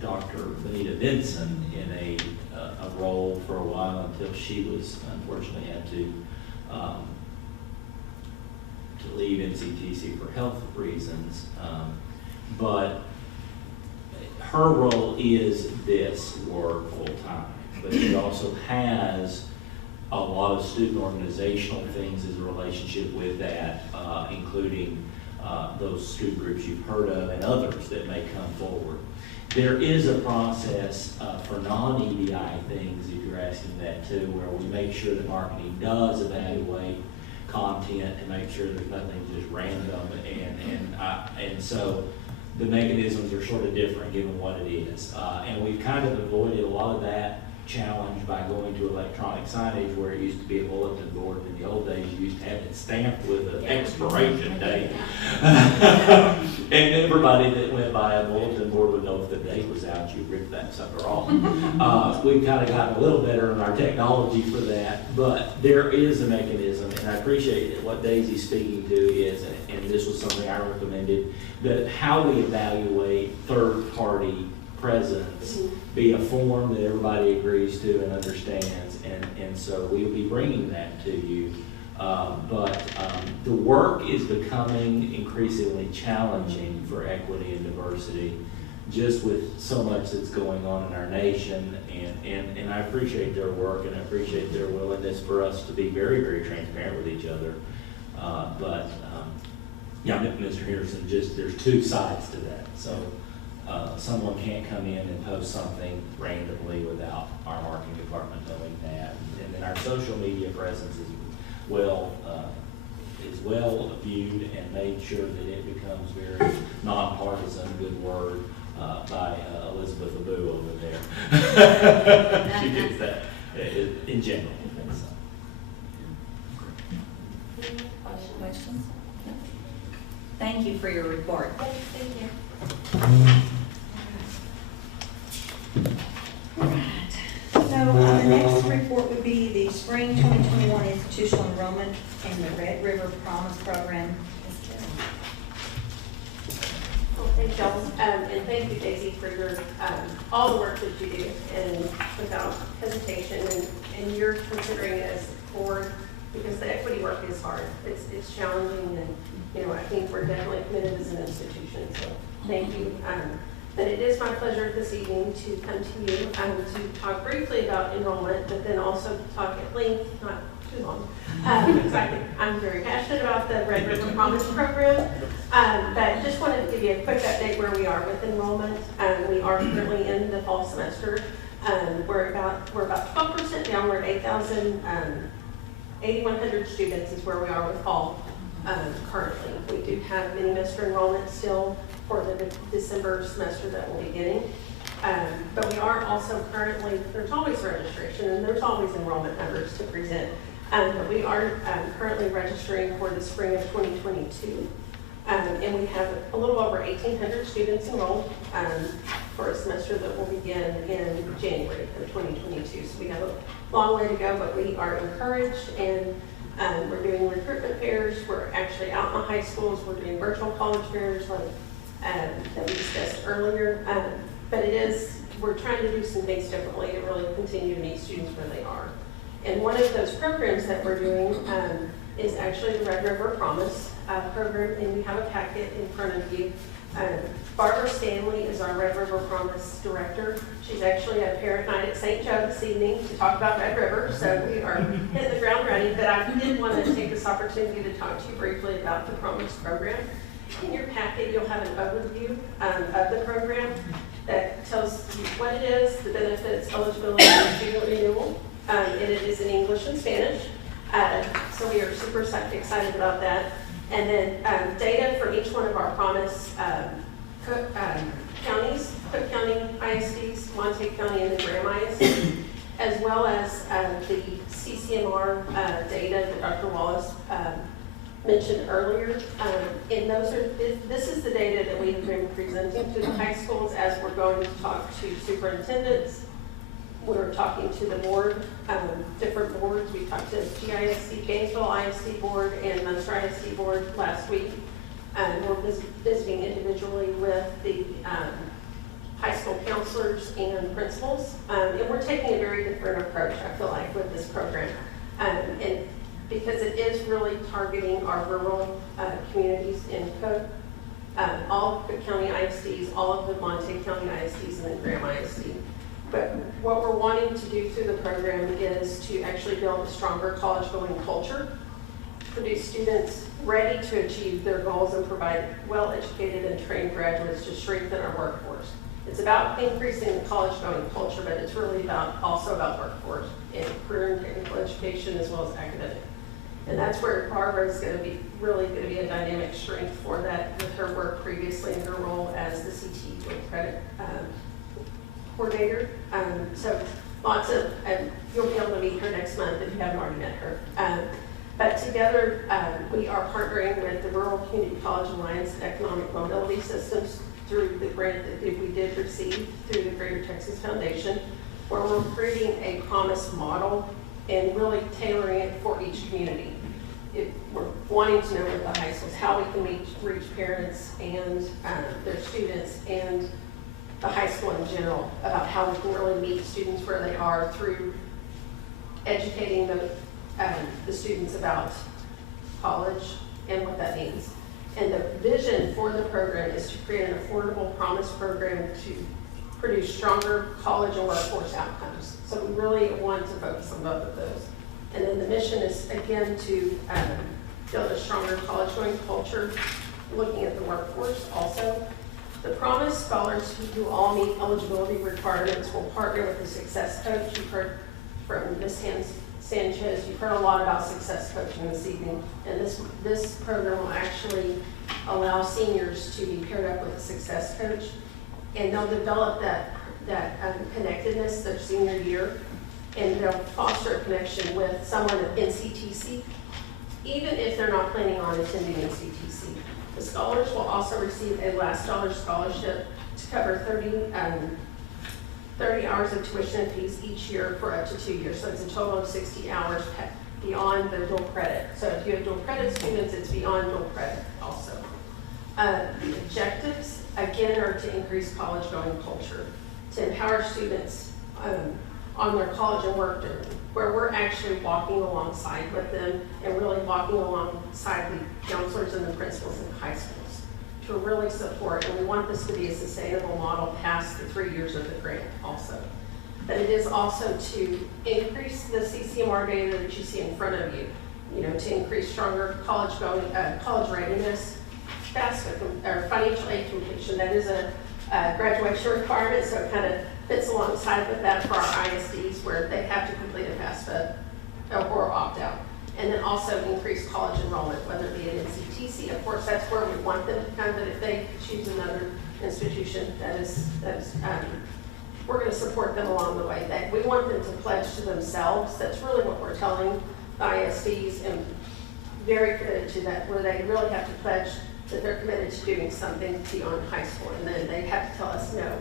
Dr. Benita Benson in a role for a while until she was unfortunately had to leave NCTC for health reasons. But her role is this work full-time, but she also has a lot of student organizational things as a relationship with that, including those student groups you've heard of and others that may come forward. There is a process for non-EDI things, if you're asking that too, where we make sure that marketing does evaluate content and make sure there's nothing just random, and so the mechanisms are sort of different given what it is. And we've kind of avoided a lot of that challenged by going to electronic signage where it used to be a bulletin board. In the old days, you used to have it stamped with an expiration date. And everybody that went by a bulletin board would know if the date was out, you ripped that sucker off. We've kind of gotten a little better in our technology for that, but there is a mechanism, and I appreciate what Daisy's speaking to is, and this was something I recommended, that how we evaluate third-party presence be a form that everybody agrees to and understands, and so we'll be bringing that to you. But the work is becoming increasingly challenging for equity and diversity, just with so much that's going on in our nation, and I appreciate their work, and I appreciate their willingness for us to be very, very transparent with each other. Yeah, Mr. Henderson, just there's two sides to that. So someone can't come in and post something randomly without our marketing department knowing that. And then our social media presence is well viewed and made sure that it becomes very nonpartisan, good word, by Elizabeth Abu over there. She gets that in general. Questions? No. Thank you for your report. Thank you. All right. So the next report would be the spring 2021 institutional enrollment and the Red River Promise Program. Ms. Carol. Well, thank y'all, and thank you, Daisy, for your, all the work that you do, and without hesitation, and you're considering it as a board, because the equity work is hard. It's challenging, and, you know, I think we're definitely committed as an institution, so thank you. And it is my pleasure this evening to come to you to talk briefly about enrollment, but then also to talk at length, not too long, because I'm very passionate about the Red River Promise program. But just wanted to give you a quick update where we are with enrollment. We are currently in the fall semester. We're about 12% down. We're at 8,100 students is where we are with fall currently. We do have mini semester enrollment still for the December semester that we're beginning. But we are also currently, there's always registration and there's always enrollment numbers to present. But we are currently registering for the spring of 2022. And we have a little over 1,800 students enrolled for a semester that will begin in January of 2022. So we have a long way to go, but we are encouraged, and we're doing recruitment fairs. We're actually out in the high schools. We're doing virtual college fairs like that we discussed earlier. But we're trying to do some things differently to really continue to meet students where they are. And one of those programs that we're doing is actually the Red River Promise program, and we have a packet in front of you. Barbara Stanley is our Red River Promise director. She's actually at Parent Night at St. Joe this evening to talk about Red River, so we are hitting the ground running. But I did want to take this opportunity to talk to you briefly about the Promise program. In your packet, you'll have an overview of the program that tells you what it is, the benefits, eligibility, and student renewal. And it is in English and Spanish. So we are super excited about that. And then data for each one of our Promise counties, Cook County ISDs, Montague County, and the Graham ISD, as well as the CCMR data that Dr. Wallace mentioned earlier. And this is the data that we have been presenting to the high schools as we're going to talk to superintendents. We're talking to the board, different boards. We talked to GISD, Gainesville ISD board, and Munster ISD board last week. We're visiting individually with the high school counselors and principals. And we're taking a very different approach, I feel like, with this program. And because it is really targeting our rural communities in Cook, all of the county ISDs, all of the Montague County ISDs, and then Graham ISD. But what we're wanting to do through the program is to actually build a stronger college-going culture, produce students ready to achieve their goals, and provide well-educated and trained graduates to strengthen our workforce. It's about increasing the college-going culture, but it's really also about workforce and career and technical education as well as academic. And that's where Barbara is really going to be a dynamic strength for that with her work previously in her role as the CT Joint Credit coordinator. So lots of, you'll be able to meet her next month if you haven't already met her. But together, we are partnering with the Rural Community College Alliance and Economic Mobility Systems through the grant that we did receive through the Greater Texas Foundation, where we're creating a promise model and really tailoring it for each community. We're wanting to know with the high schools how we can reach parents and their students and the high school in general about how we can really meet students where they are through educating the students about college and what that means. And the vision for the program is to create an affordable promise program to produce stronger college and workforce outcomes. So we really want to focus on both of those. And then the mission is, again, to build a stronger college-going culture, looking at the workforce also. The Promise scholars who all meet eligibility requirements will partner with the success coach. You've heard from Ms. Sanchez, you've heard a lot about success coaching this evening. And this program will actually allow seniors to be paired up with a success coach. And they'll develop that connectedness their senior year. And they'll foster a connection with someone at NCTC, even if they're not planning on attending NCTC. The scholars will also receive a last dollar scholarship to cover 30 hours of tuition and fees each year for up to 2 years. So it's a total of 60 hours beyond their dual credit. So if you have dual credit students, it's beyond dual credit also. The objectives, again, are to increase college-going culture, to empower students on their college and work journey, where we're actually walking alongside with them and really walking alongside the counselors and the principals in the high schools to really support. And we want this to be a sustainable model past the 3 years of the grant also. But it is also to increase the CCMR data that you see in front of you, to increase stronger college readiness, FAFSA, or financial aid completion. That is a graduation requirement, so it kind of fits alongside with that for our ISDs where they have to complete a FAFSA or opt out. And then also increase college enrollment, whether it be at NCTC. Of course, that's where we want them to come, but if they choose another institution, we're going to support them along the way. We want them to pledge to themselves. That's really what we're telling the ISDs, and very committed to that, where they really have to pledge that they're committed to doing something beyond high school, and then they have to tell us no,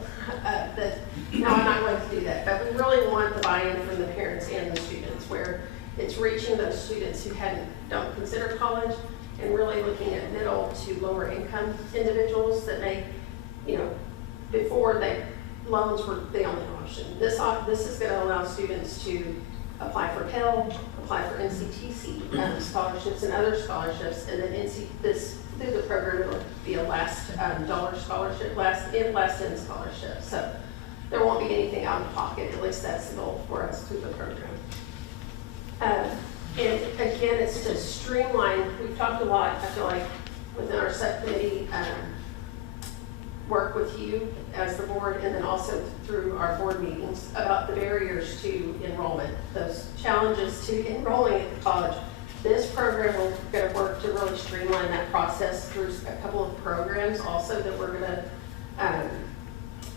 no, I'm not going to do that. But we really want the buy-in from the parents and the students, where it's reaching those students who don't consider college, and really looking at middle to lower income individuals that may, before loans were the only option. This is going to allow students to apply for Pell, apply for NCTC scholarships and other scholarships, and then through the program, it will be a last dollar scholarship, last in scholarship. So there won't be anything out of pocket. At least that's the goal for us through the program. And again, it's to streamline. We've talked a lot, I feel like, within our subcommittee, work with you as the board, and then also through our board meetings about the barriers to enrollment, those challenges to enrolling at the college. This program will going to work to really streamline that process through a couple of programs also that we're going to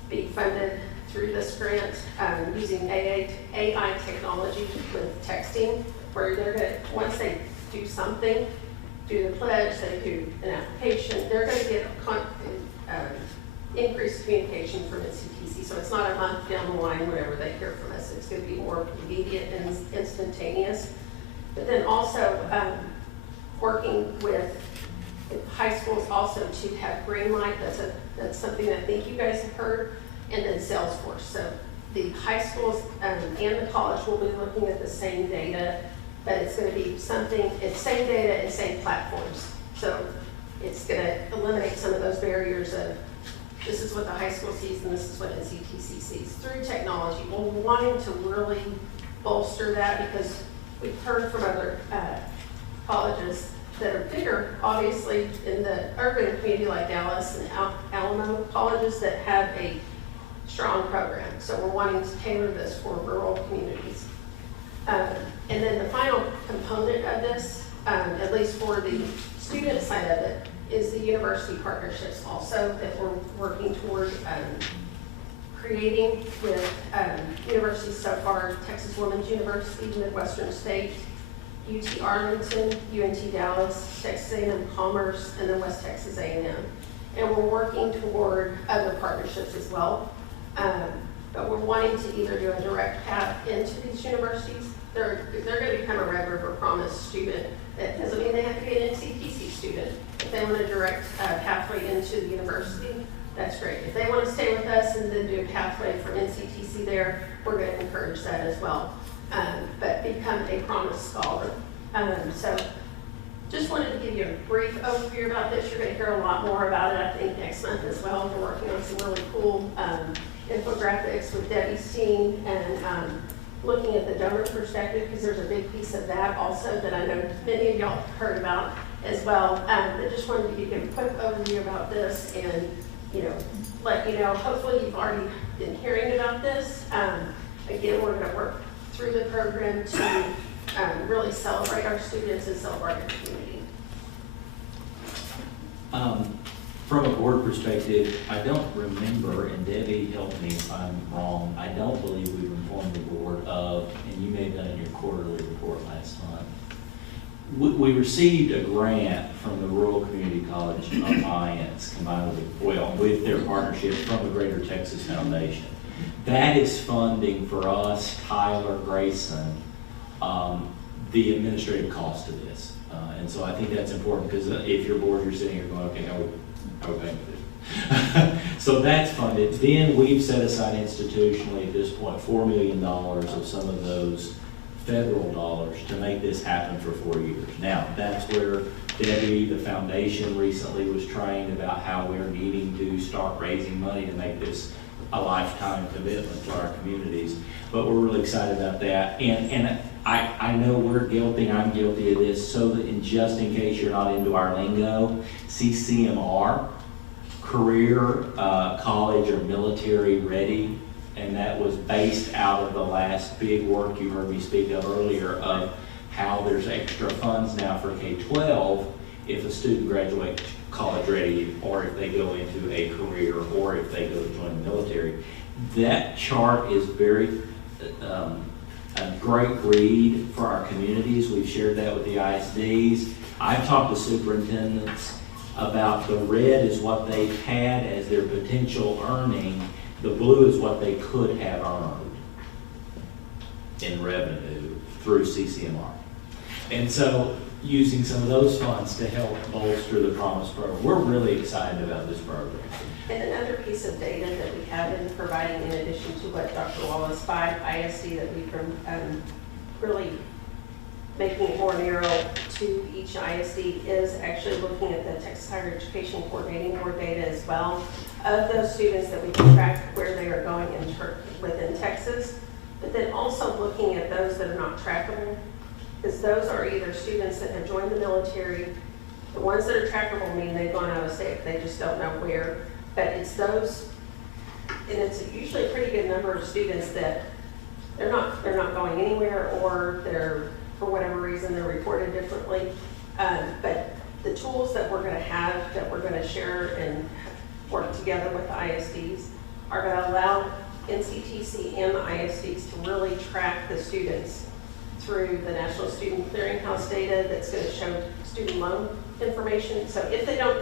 be funded through this grant using AI technology with texting, where they're going to, once they do something, do the pledge, they do an application, they're going to get increased communication from NCTC. So it's not a month down the line whenever they hear from us. It's going to be more immediate and instantaneous. But then also working with high schools also to have Greenlight. That's something that I think you guys have heard. And then Salesforce. So the high schools and the college will be looking at the same data, but it's going to be it's same data and same platforms. So it's going to eliminate some of those barriers of this is what the high school sees and this is what NCTC sees through technology. We're wanting to really bolster that because we've heard from other colleges that are bigger, obviously, in the urban community like Dallas and Alamo colleges that have a strong program. So we're wanting to tailor this for rural communities. And then the final component of this, at least for the student side of it, is the university partnerships also that we're working toward creating with universities so far: Texas Women's University, Midwestern State, UT Arlington, UNT Dallas, Texas A&M Commerce, and then West Texas A&M. And we're working toward other partnerships as well. But we're wanting to either do a direct path into these universities. They're going to become a Red River Promise student. That doesn't mean they have to be an NCTC student. If they want a direct pathway into the university, that's great. If they want to stay with us and then do a pathway from NCTC there, we're going to encourage that as well. But become a Promise Scholar. So just wanted to give you a brief overview about this. You're going to hear a lot more about it, I think, next month as well. We're working on some really cool infographics with Debbie's team and looking at the donor perspective, because there's a big piece of that also that I know many of y'all have heard about as well. But just wanted to give you a quick overview about this and, let you know, hopefully you've already been hearing about this. Again, we're going to work through the program to really celebrate our students and celebrate our community. From a board perspective, I don't remember, and Debbie helped me if I'm wrong, I don't believe we've informed the board of, and you may have done it in your quarterly report last month, we received a grant from the Rural Community College Alliance combined with their partnership from the Greater Texas Foundation. That is funding for us, Tyler, Grayson, the administrative cost of this. And so I think that's important, because if you're bored, you're sitting here going, okay, how are we paying for this? So that's funded. Then we've set aside institutionally at this point $4 million of some of those federal dollars to make this happen for 4 years. Now, that's where Debbie, the foundation, recently was trained about how we're needing to start raising money to make this a lifetime commitment to our communities. But we're really excited about that. And I know we're guilty, I'm guilty of this, so that just in case you're not into our lingo, CCMR, Career College or Military Ready, and that was based out of the last big work you heard me speak of earlier of how there's extra funds now for K-12 if a student graduates college ready, or if they go into a career, or if they go to join the military. That chart is very a great read for our communities. We've shared that with the ISDs. I've talked to superintendents about the red is what they've had as their potential earning. The blue is what they could have earned in revenue through CCMR. And so using some of those funds to help bolster the Promise program. We're really excited about this program. And another piece of data that we have been providing, in addition to what Dr. Wallace, 5 ISD that we've been really making it more narrow to each ISD, is actually looking at the Texas Higher Education Coordinating Board data as well, of those students that we can track where they are going within Texas, but then also looking at those that are not trackable, because those are either students that have joined the military. The ones that are trackable mean they've gone out of state, they just don't know where. But it's those, and it's usually a pretty good number of students that they're not going anywhere, or they're, for whatever reason, they're reported differently. But the tools that we're going to have, that we're going to share and work together with the ISDs, are going to allow NCTC and the ISDs to really track the students through the National Student Clearinghouse data that's going to show student loan information. So if they don't,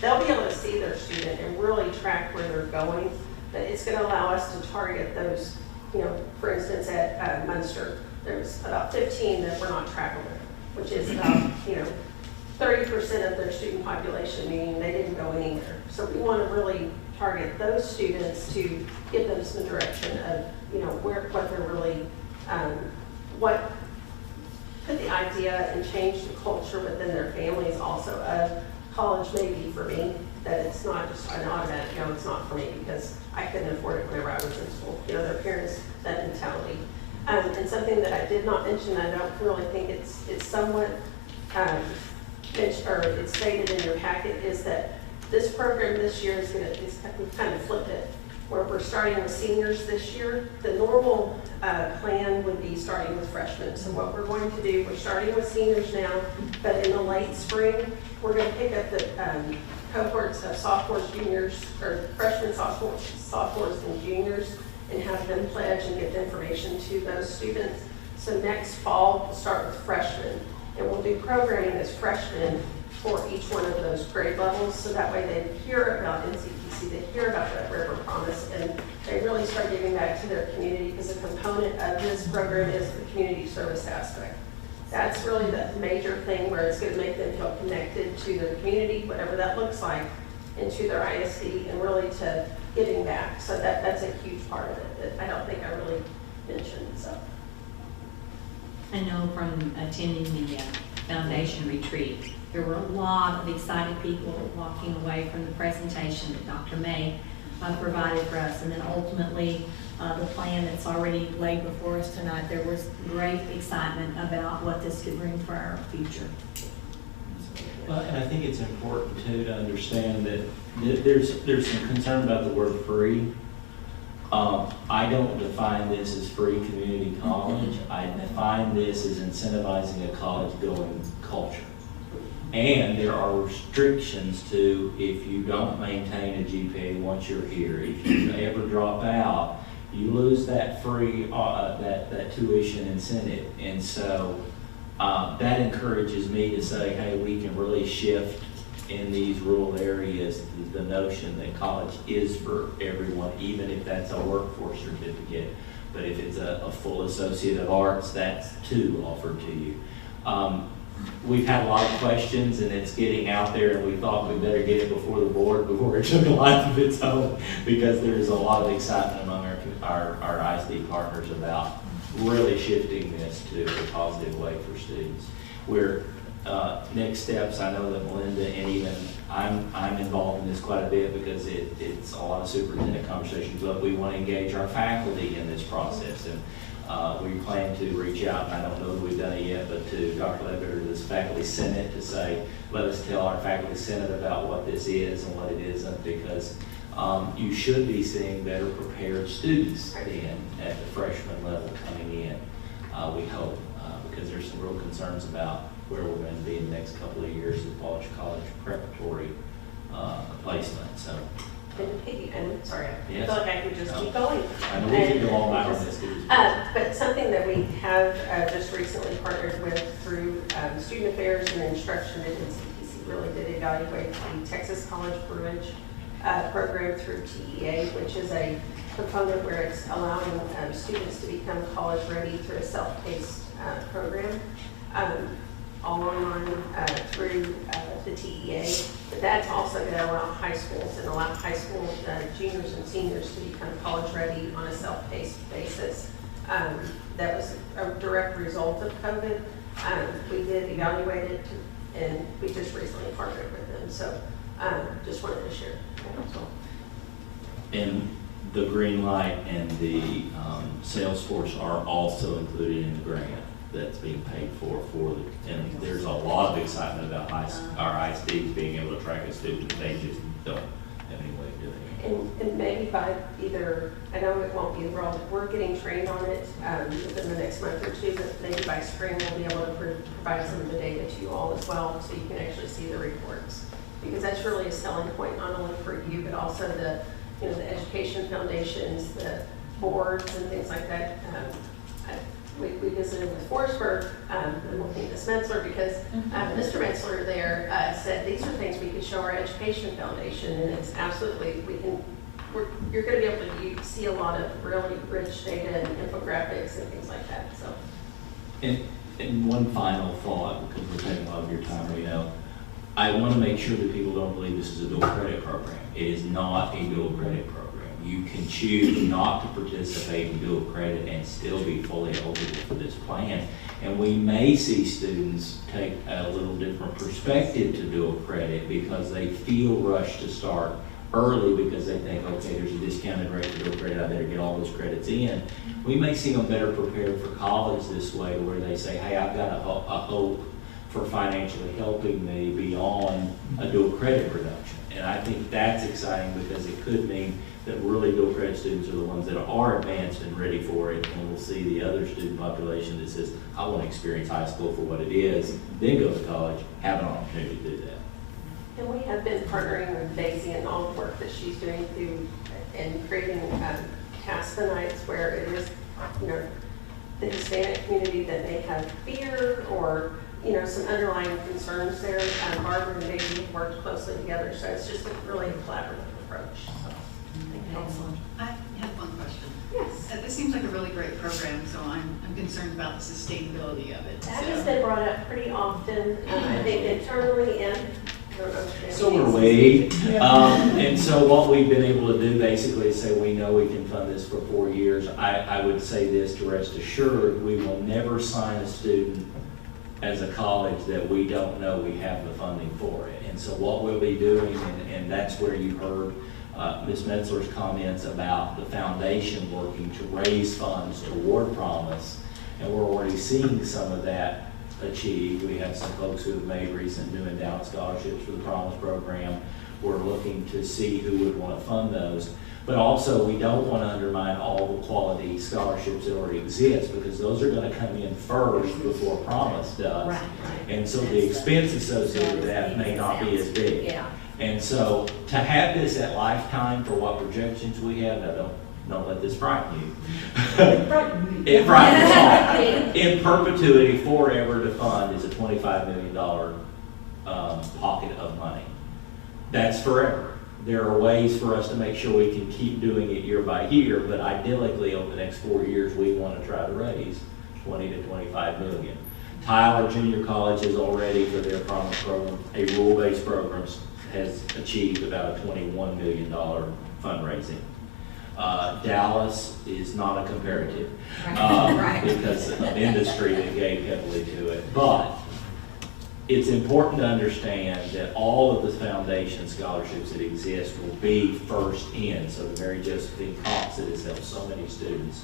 they'll be able to see their student and really track where they're going. But it's going to allow us to target those, for instance, at Munster, there was about 15 that were not trackable, which is about, 30% of their student population, meaning they didn't go anywhere. So we want to really target those students to give them some direction of, what they're really, put the idea and change the culture within their families also of college may be for me, that it's not just an automatic, it's not for me because I couldn't afford it whenever I was in school. Their parents, that mentality. And something that I did not mention, I don't really think it's somewhat, it's stated in your packet, is that this program this year we've kind of flipped it, where we're starting with seniors this year. The normal plan would be starting with freshmen. So what we're going to do, we're starting with seniors now, but in the late spring, we're going to pick up the cohorts of sophomores, juniors, or freshmen, sophomores, and juniors, and have them pledge and give information to those students. So next fall, we'll start with freshmen, and we'll do programming as freshmen for each one of those grade levels, so that way they hear about NCTC, they hear about that River Promise, and they really start giving back to their community, because a component of this program is the community service aspect. That's really the major thing where it's going to make them feel connected to their community, whatever that looks like, and to their ISD, and really to giving back. So that's a huge part of it that I don't think I really mentioned. So I know from attending the foundation retreat, there were a lot of excited people walking away from the presentation that Dr. May provided for us. And then ultimately, the plan that's already laid before us tonight, there was great excitement about what this could bring for our future. Well, and I think it's important too to understand that there's some concern about the word free. I don't define this as free community college. I define this as incentivizing a college-going culture. And there are restrictions to if you don't maintain a GPA once you're here. If you ever drop out, you lose that free, that tuition incentive. And so that encourages me to say, hey, we can really shift in these rural areas the notion that college is for everyone, even if that's a workforce certificate. But if it's a full Associate of Arts, that's too offered to you. We've had a lot of questions, and it's getting out there, and we thought we better get it before the board before it took a life of its own, because there's a lot of excitement among our ISD partners about really shifting this to a positive way for students. We're next steps, I know that Melinda and even I'm involved in this quite a bit because it's a lot of superintendent conversations, but we want to engage our faculty in this process. And we plan to reach out, and I don't know if we've done it yet, but to Dr. Levitt, this faculty senate, to say, let us tell our faculty senate about what this is and what it isn't, because you should be seeing better prepared students in at the freshman level coming in, we hope, because there's some real concerns about where we're going to be in the next couple of years of college preparatory placement. So. And sorry, yes. I feel like I could just keep going. I know we can go all night on this. But something that we have just recently partnered with through Student Affairs and Instruction at NCTC really did evaluate the Texas College Bridge program through TEA, which is a component where it's allowing students to become college ready through a self-paced program. All online through the TEA, but that's also going to allow high schools and allow high school juniors and seniors to become college ready on a self-paced basis. That was a direct result of COVID. We did evaluate it, and we just recently partnered with them. So just wanted to share that as well. And the green light and the Salesforce are also included in the grant that's being paid for the, and there's a lot of excitement about our ISDs being able to track a student. They just don't have any way of doing it. And maybe by either, I know it won't be enrolled, we're getting trained on it within the next month or two, but maybe by spring we'll be able to provide some of the data to you all as well, so you can actually see the reports. Because that's really a selling point, not only for you, but also the, the education foundations, the boards and things like that. We visited with Forsberg and looking at Chancellor, because Mr. Chancellor there said these are things we could show our education foundation, and it's absolutely, you're going to be able to see a lot of really rich data and infographics and things like that. So. And one final thought, because we're taking a lot of your time, I want to make sure that people don't believe this is a dual credit program. It is not a dual credit program. You can choose not to participate in dual credit and still be fully eligible for this plan. And we may see students take a little different perspective to dual credit because they feel rushed to start early because they think, okay, there's a discounted rate for dual credit, I better get all those credits in. We may see them better prepared for college this way, where they say, hey, I've got a hope for financially helping me beyond a dual credit reduction. And I think that's exciting because it could mean that really dual credit students are the ones that are advanced and ready for it, and we'll see the other student population that says, I want to experience high school for what it is, then go to college, have an opportunity to do that. And we have been partnering with Daisy and all the work that she's doing through and creating CASPA nights where it is, you know, the Hispanic community that may have fear or, you know, some underlying concerns there. Barbara and Daisy have worked closely together, so it's just a really collaborative approach. So, Excellent. I have one question. yes. This seems like a really great program, so I'm concerned about the sustainability of it. That has been brought up pretty often, I think internally and, I don't know. So are we. And so what we've been able to do basically is say, we know we can fund this for 4 years. I would say this to rest assured, we will never sign a student as a college that we don't know we have the funding for it. And so what we'll be doing, and that's where you heard Ms. Metzler's comments about the foundation working to raise funds toward Promise, and we're already seeing some of that achieved. We have some folks who have made recent new endowment scholarships for the Promise program. We're looking to see who would want to fund those. But also, we don't want to undermine all the quality scholarships that already exist, because those are going to come in first before Promise does. Right. And so the expense associated with that may not be as big. Yeah. And so to have this at lifetime for what projections we have, now don't let this frighten you. It frightens us all. In perpetuity, forever to fund is a $25 million pocket of money. That's forever. There are ways for us to make sure we can keep doing it year by year, but ideally over the next 4 years, we want to try to raise 20 to 25 million. Tyler Junior College is already, for their Promise program, a rule-based program, has achieved about a $21 million fundraising. Dallas is not a comparative because of industry that gave heavily to it. But it's important to understand that all of the foundation scholarships that exist will be first in. So the Mary Josephine Cox that has helped so many students.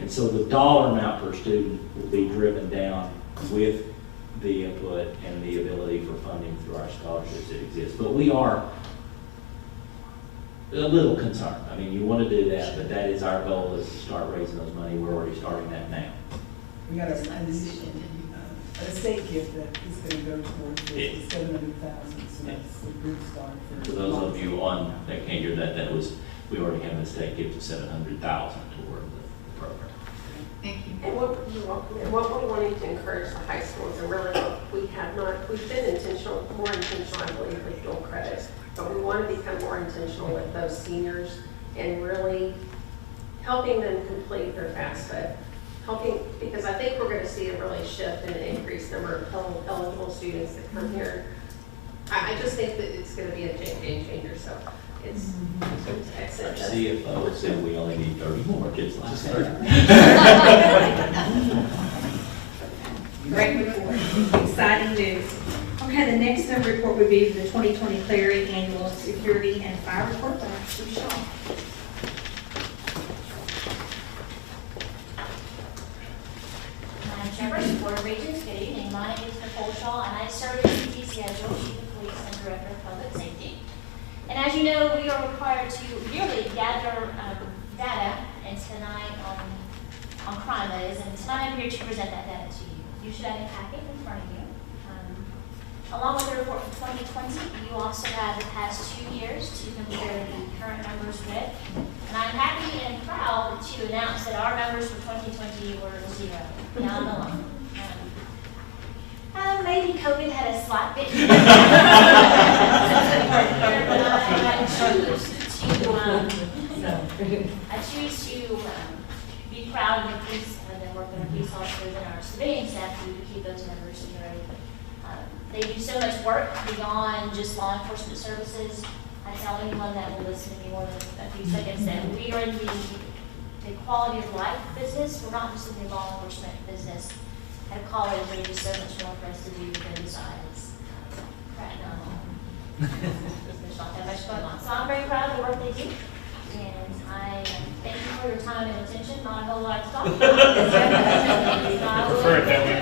And so the dollar amount per student will be driven down with the input and the ability for funding through our scholarships that exist. But we are a little concerned. I mean, you want to do that, but that is our goal, is to start raising those money. We're already starting that now. We got a state gift that is going to go towards this, $700,000, so that's a good start for. For those of you on that can't hear that, we already have a state gift of $700,000 toward the program. Thank you. And what we wanted to encourage the high schools, and really we've been more intentional, I believe, with dual credits, but we want to become more intentional with those seniors and really helping them complete their FAFSA, because I think we're going to see a really shift in an increased number of eligible students that come here. I just think that it's going to be a game changer, so it's excellent. Our CFO said we only need 30 more, just like that. Great report. Exciting news. Okay, the next report would be the 2020 Clery Annual Security and Fire Report by Chief Shaw. Madam Chairperson, Board of Regents, good evening. My name is Nicole Shaw, and I serve as NCTC as your Chief of Police and Director of Public Safety. And as you know, we are required to yearly gather data, and tonight on crime that is, and tonight I'm here to present that data to you. You should have a packet in front of you. Along with the report for 2020, you also have the past 2 years to compare the current numbers with. And I'm happy and proud to announce that our numbers for 2020 were 0, down the line. Maybe COVID had a slight bit. I choose to be proud of the police and the work of our police officers and our civilian staff to keep those numbers zero. They do so much work beyond just law enforcement services. I tell anyone that will listen to me more than a few seconds that we are in the quality of life business. We're not just in the law enforcement business. At college, there's just so much more for us to do than besides cracking down on. There's not that much going on. So I'm very proud of the work they do. And I thank you for your time and attention. Not a whole lot to talk about. I prefer it that way.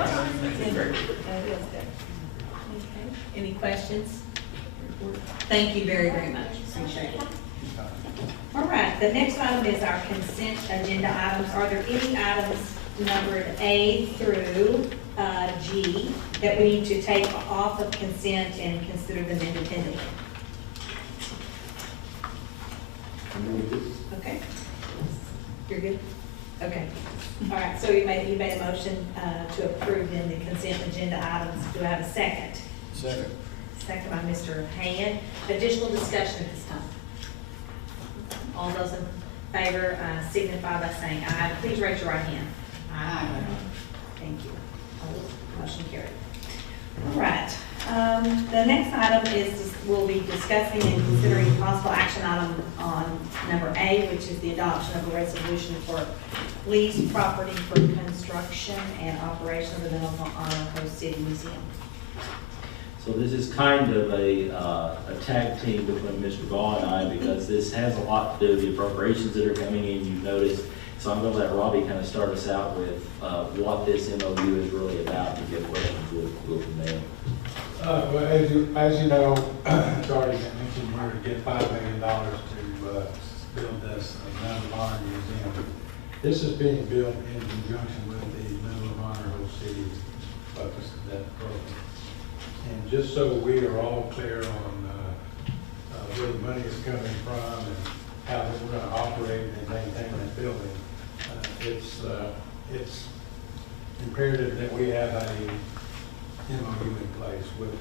Any questions? Thank you very, very much. Appreciate it. All right, the next item is our consent agenda items. Are there any items numbered A through G that we need to take off of consent and consider them independently. Okay. You're good? Okay. All right, so you made a motion to approve then the consent agenda items. Do I have a second? Second. Second by Mr. Hand. Additional discussion at this time. All those in favor signify by saying aye. Please raise your right hand. Aye. Thank you. Motion carried. All right. The next item is, we'll be discussing and considering possible action item on number A, which is the adoption of a resolution for leased property for construction and operation of the Middle Honor Coast City Museum. So this is kind of a tag team between Mr. Ball and I, because this has a lot to do with the appropriations that are coming in, you've noticed. So I'm gonna let Robbie kind of start us out with what this MOU is really about. If you have questions, we'll go from there. Well, as you know, it's already been mentioned, we're to get $5 million to build this Medal of Honor Museum. This is being built in conjunction with the Medal of Honor Whole City focus of that program. And just so we are all clear on where the money is coming from and how we're going to operate and maintain that building, it's imperative that we have a MOU in place with the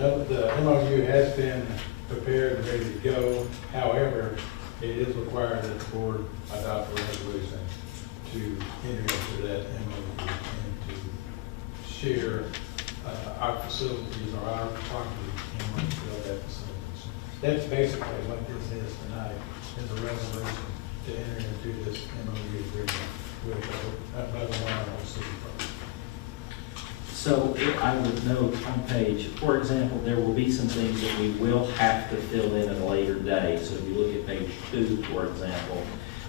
Medal of Honor. The MOU has been prepared and ready to go. However, it is required that the board adopt a resolution to enter into that MOU and to share our facilities or our property in order to build that facility. That's basically what this is tonight, is a resolution to enter into this MOU agreement with the Medal of Honor Whole City program. So I would note on page, for example, there will be some things that we will have to fill in at a later date. So if you look at page 2, for example,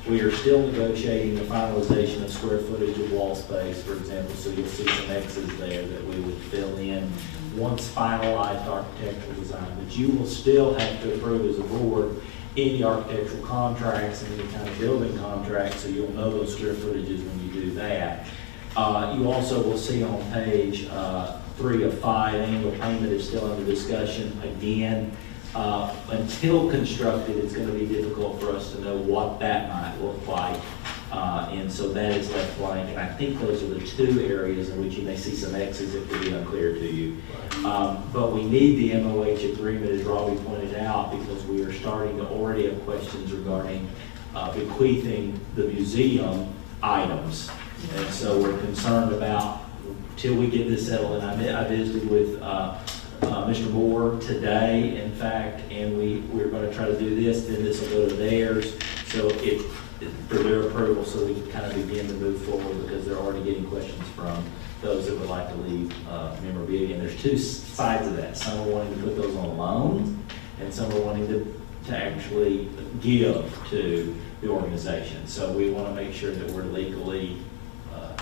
we are still negotiating the finalization of square footage of wall space, for example, so you'll see some X's there that we would fill in once finalized architectural design. But you will still have to approve as a board any architectural contracts and any kind of building contracts, so you'll know those square footages when you do that. You also will see on page 3 of 5, annual payment is still under discussion. Again, until constructed, it's going to be difficult for us to know what that might look like. And so that is left blank. And I think those are the 2 areas in which you may see some X's that could be unclear to you. But we need the MOH agreement, as Robbie pointed out, because we are starting to already have questions regarding bequeathing the museum items. And so we're concerned about, till we get this settled, and I visited with Mr. Moore today, in fact, and we're going to try to do this, then this will go to theirs, so for their approval, so we can kind of begin to move forward, because they're already getting questions from those that would like to leave memorabilia. And there's 2 sides of that. Some are wanting to put those on loan, and some are wanting to actually give to the organization. So we want to make sure that we're legally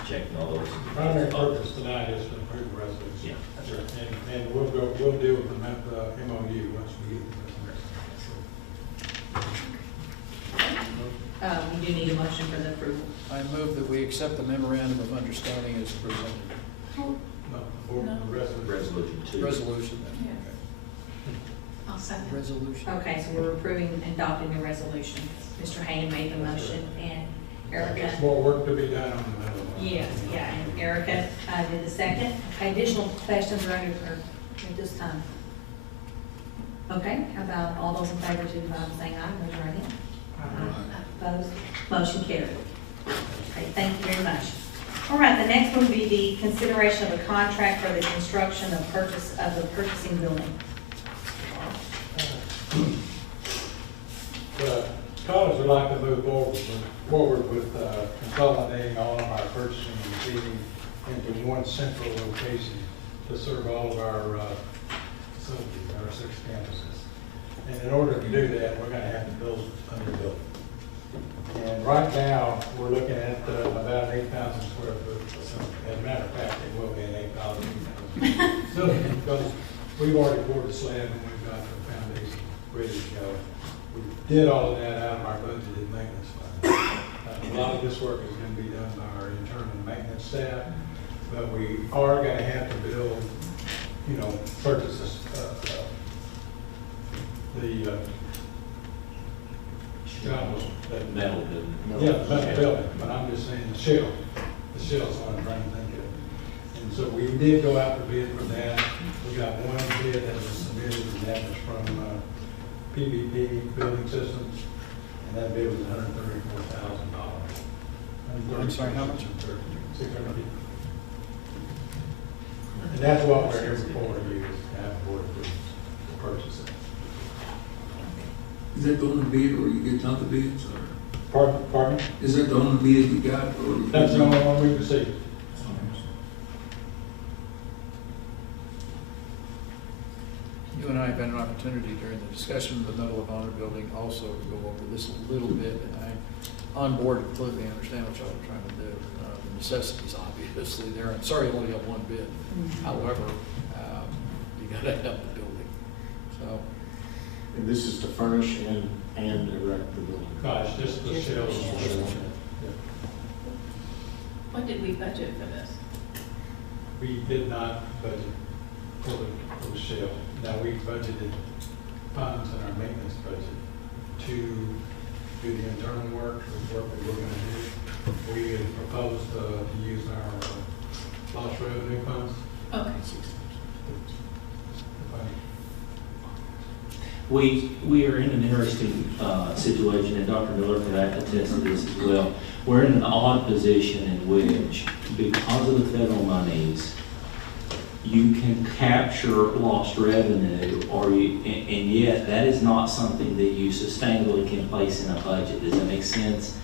checking all those. The primary purpose tonight is to approve the resolution. Yeah. Sure. And we'll deal with the MOU once we get the resolution. You do need a motion for the approval. I move that we accept the memorandum of understanding as presented. No, the resolution. Resolution 2. Resolution then. Yes. I'll second. Resolution. Okay, so we're approving and adopting the resolution. Mr. Hayne made the motion, and Erica. There's more work to be done on the Medal of Honor. Yes, yeah, and Erica did the second. Additional questions or under, at this time? Okay, how about all those in favor to saying aye, raise your right hand. Opposed? Motion carried. Okay, thank you very much. All right, the next one would be the consideration of a contract for the construction of the purchasing building. The college would like to move forward with consolidating all of our purchasing and receiving into one central location to serve all of our facilities, our 6 campuses. And in order to do that, we're going to have to build a new building. And right now, we're looking at about 8,000 square foot facility. As a matter of fact, it will be an 8,000 facility because we've already poured the slab and we've got the foundation ready to go. We did all of that out of our budgeted maintenance fund. A lot of this work is going to be done by our internal maintenance staff, but we are going to have to build, purchase this, Metal building. yeah, the metal building, but I'm just saying the shell's what I'm trying to think of. And so we did go out for bid for that. We got one bid that was submitted, and that was from PVP Building Systems, and that bid was $134,000. I'm sorry, how much? $650. And that's what we're here for, you to have the board approve to purchase it. Is that the only bid, or you get other bids, or? Pardon? Is that the only bid you got, or? you That's get the only other- one we received. You and I have had an opportunity during the discussion of the Medal of Honor building also to go over this a little bit, and I'm on board completely, understand what y'all are trying to do. The necessities obviously there, I'm sorry you only got one bid. However, you gotta have the building, so. And this is to furnish and erect the building. No, it's just the shells. What did we budget for this? We did not budget for the shell. Now, we budgeted funds in our maintenance budget to do the internal work, the work that we're gonna do. We had proposed to use our lost revenue funds. Okay. We are in an interesting situation, and Dr. Miller could attest to this as well. We're in an odd position in which, because of the federal monies, you can capture lost revenue, and yet that is not something that you sustainably can place in a budget. Does that make sense?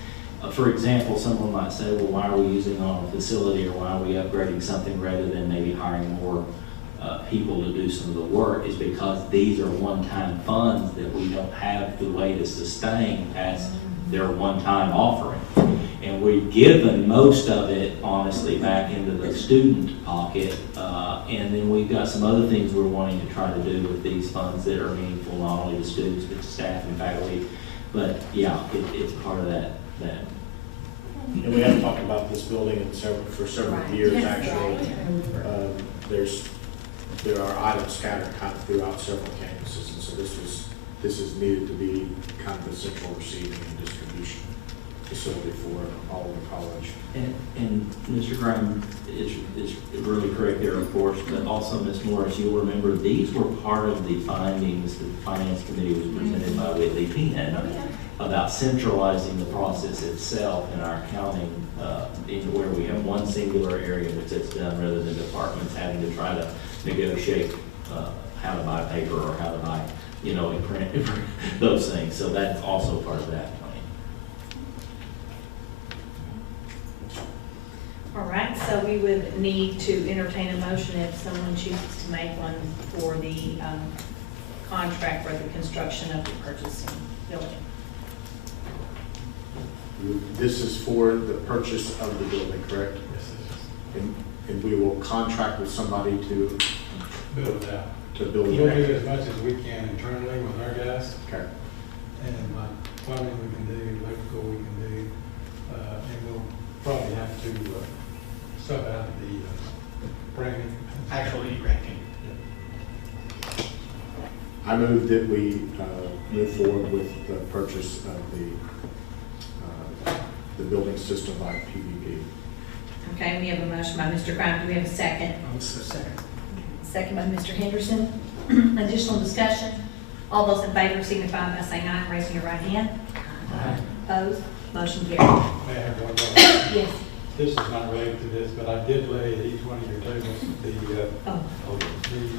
For example, someone might say, well, why are we using it on a facility, or why are we upgrading something rather than maybe hiring more people to do some of the work? Is because these are one-time funds that we don't have the way to sustain as their one-time offering. And we've given most of it, honestly, back into the student pocket, and then we've got some other things we're wanting to try to do with these funds that are meaningful not only to students, but to staff and faculty. But yeah, it's part of that. And we have talked about this building for several years, Yes, actually. right. There are items scattered kind of throughout several campuses, and so this is needed to be kind of the central receiving and distribution facility for all of the college. And Mr. Graham is really correct there, of course, but also Ms. Morris, you'll remember these were part of the findings that the Finance Committee was presented by Whitley Penn about centralizing the process itself in our accounting, in where we have one singular area which it's done rather than departments having to try to negotiate how to buy paper or how to buy, a print, those things. So that's also part of that plan. All right, so we would need to entertain a motion if someone chooses to make one for the contract for the construction of the purchasing building. This is for the purchase of the building, correct? Yes, And we will contract with somebody to build it out. build We'll do it. as much as we can internally with our guys, Okay. and plumbing we can do, electrical we can do, and we'll probably have to sub out the framing. Actually, erecting. I move that we move forward with the purchase of the building system by PVP. Okay, we have a motion by Mr. Grimes. Do we have a second? Second. Second by Mr. Henderson. Additional discussion? All those in favor signify by saying aye and raising your right hand. Aye. Opposed? Motion carried. May I have one more? Yes. This is not related to this, but I did lay at each one of your tables the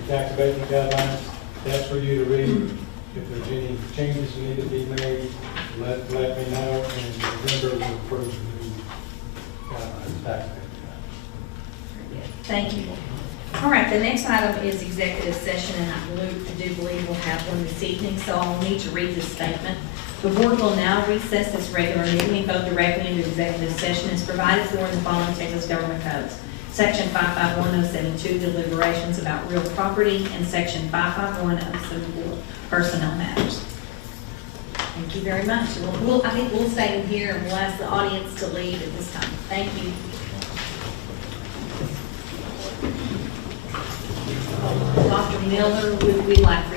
tax abatement guidelines. That's for you to read. If there's any changes that need to be made, let me know, and remember we'll approve the new guidelines, tax abatement guidelines. Thank you. All right, the next item is executive session, and I do believe we'll have one this evening, so I'll need to read this statement. The board will now recess this regular meeting and go directly into executive session as provided for in the following Texas government codes. Section 551072, deliberations about real property, and Section 551074, personnel matters. Thank you very much. I think we'll stay in here and we'll ask the audience to leave at this time. Thank you. Dr. Miller, would we like for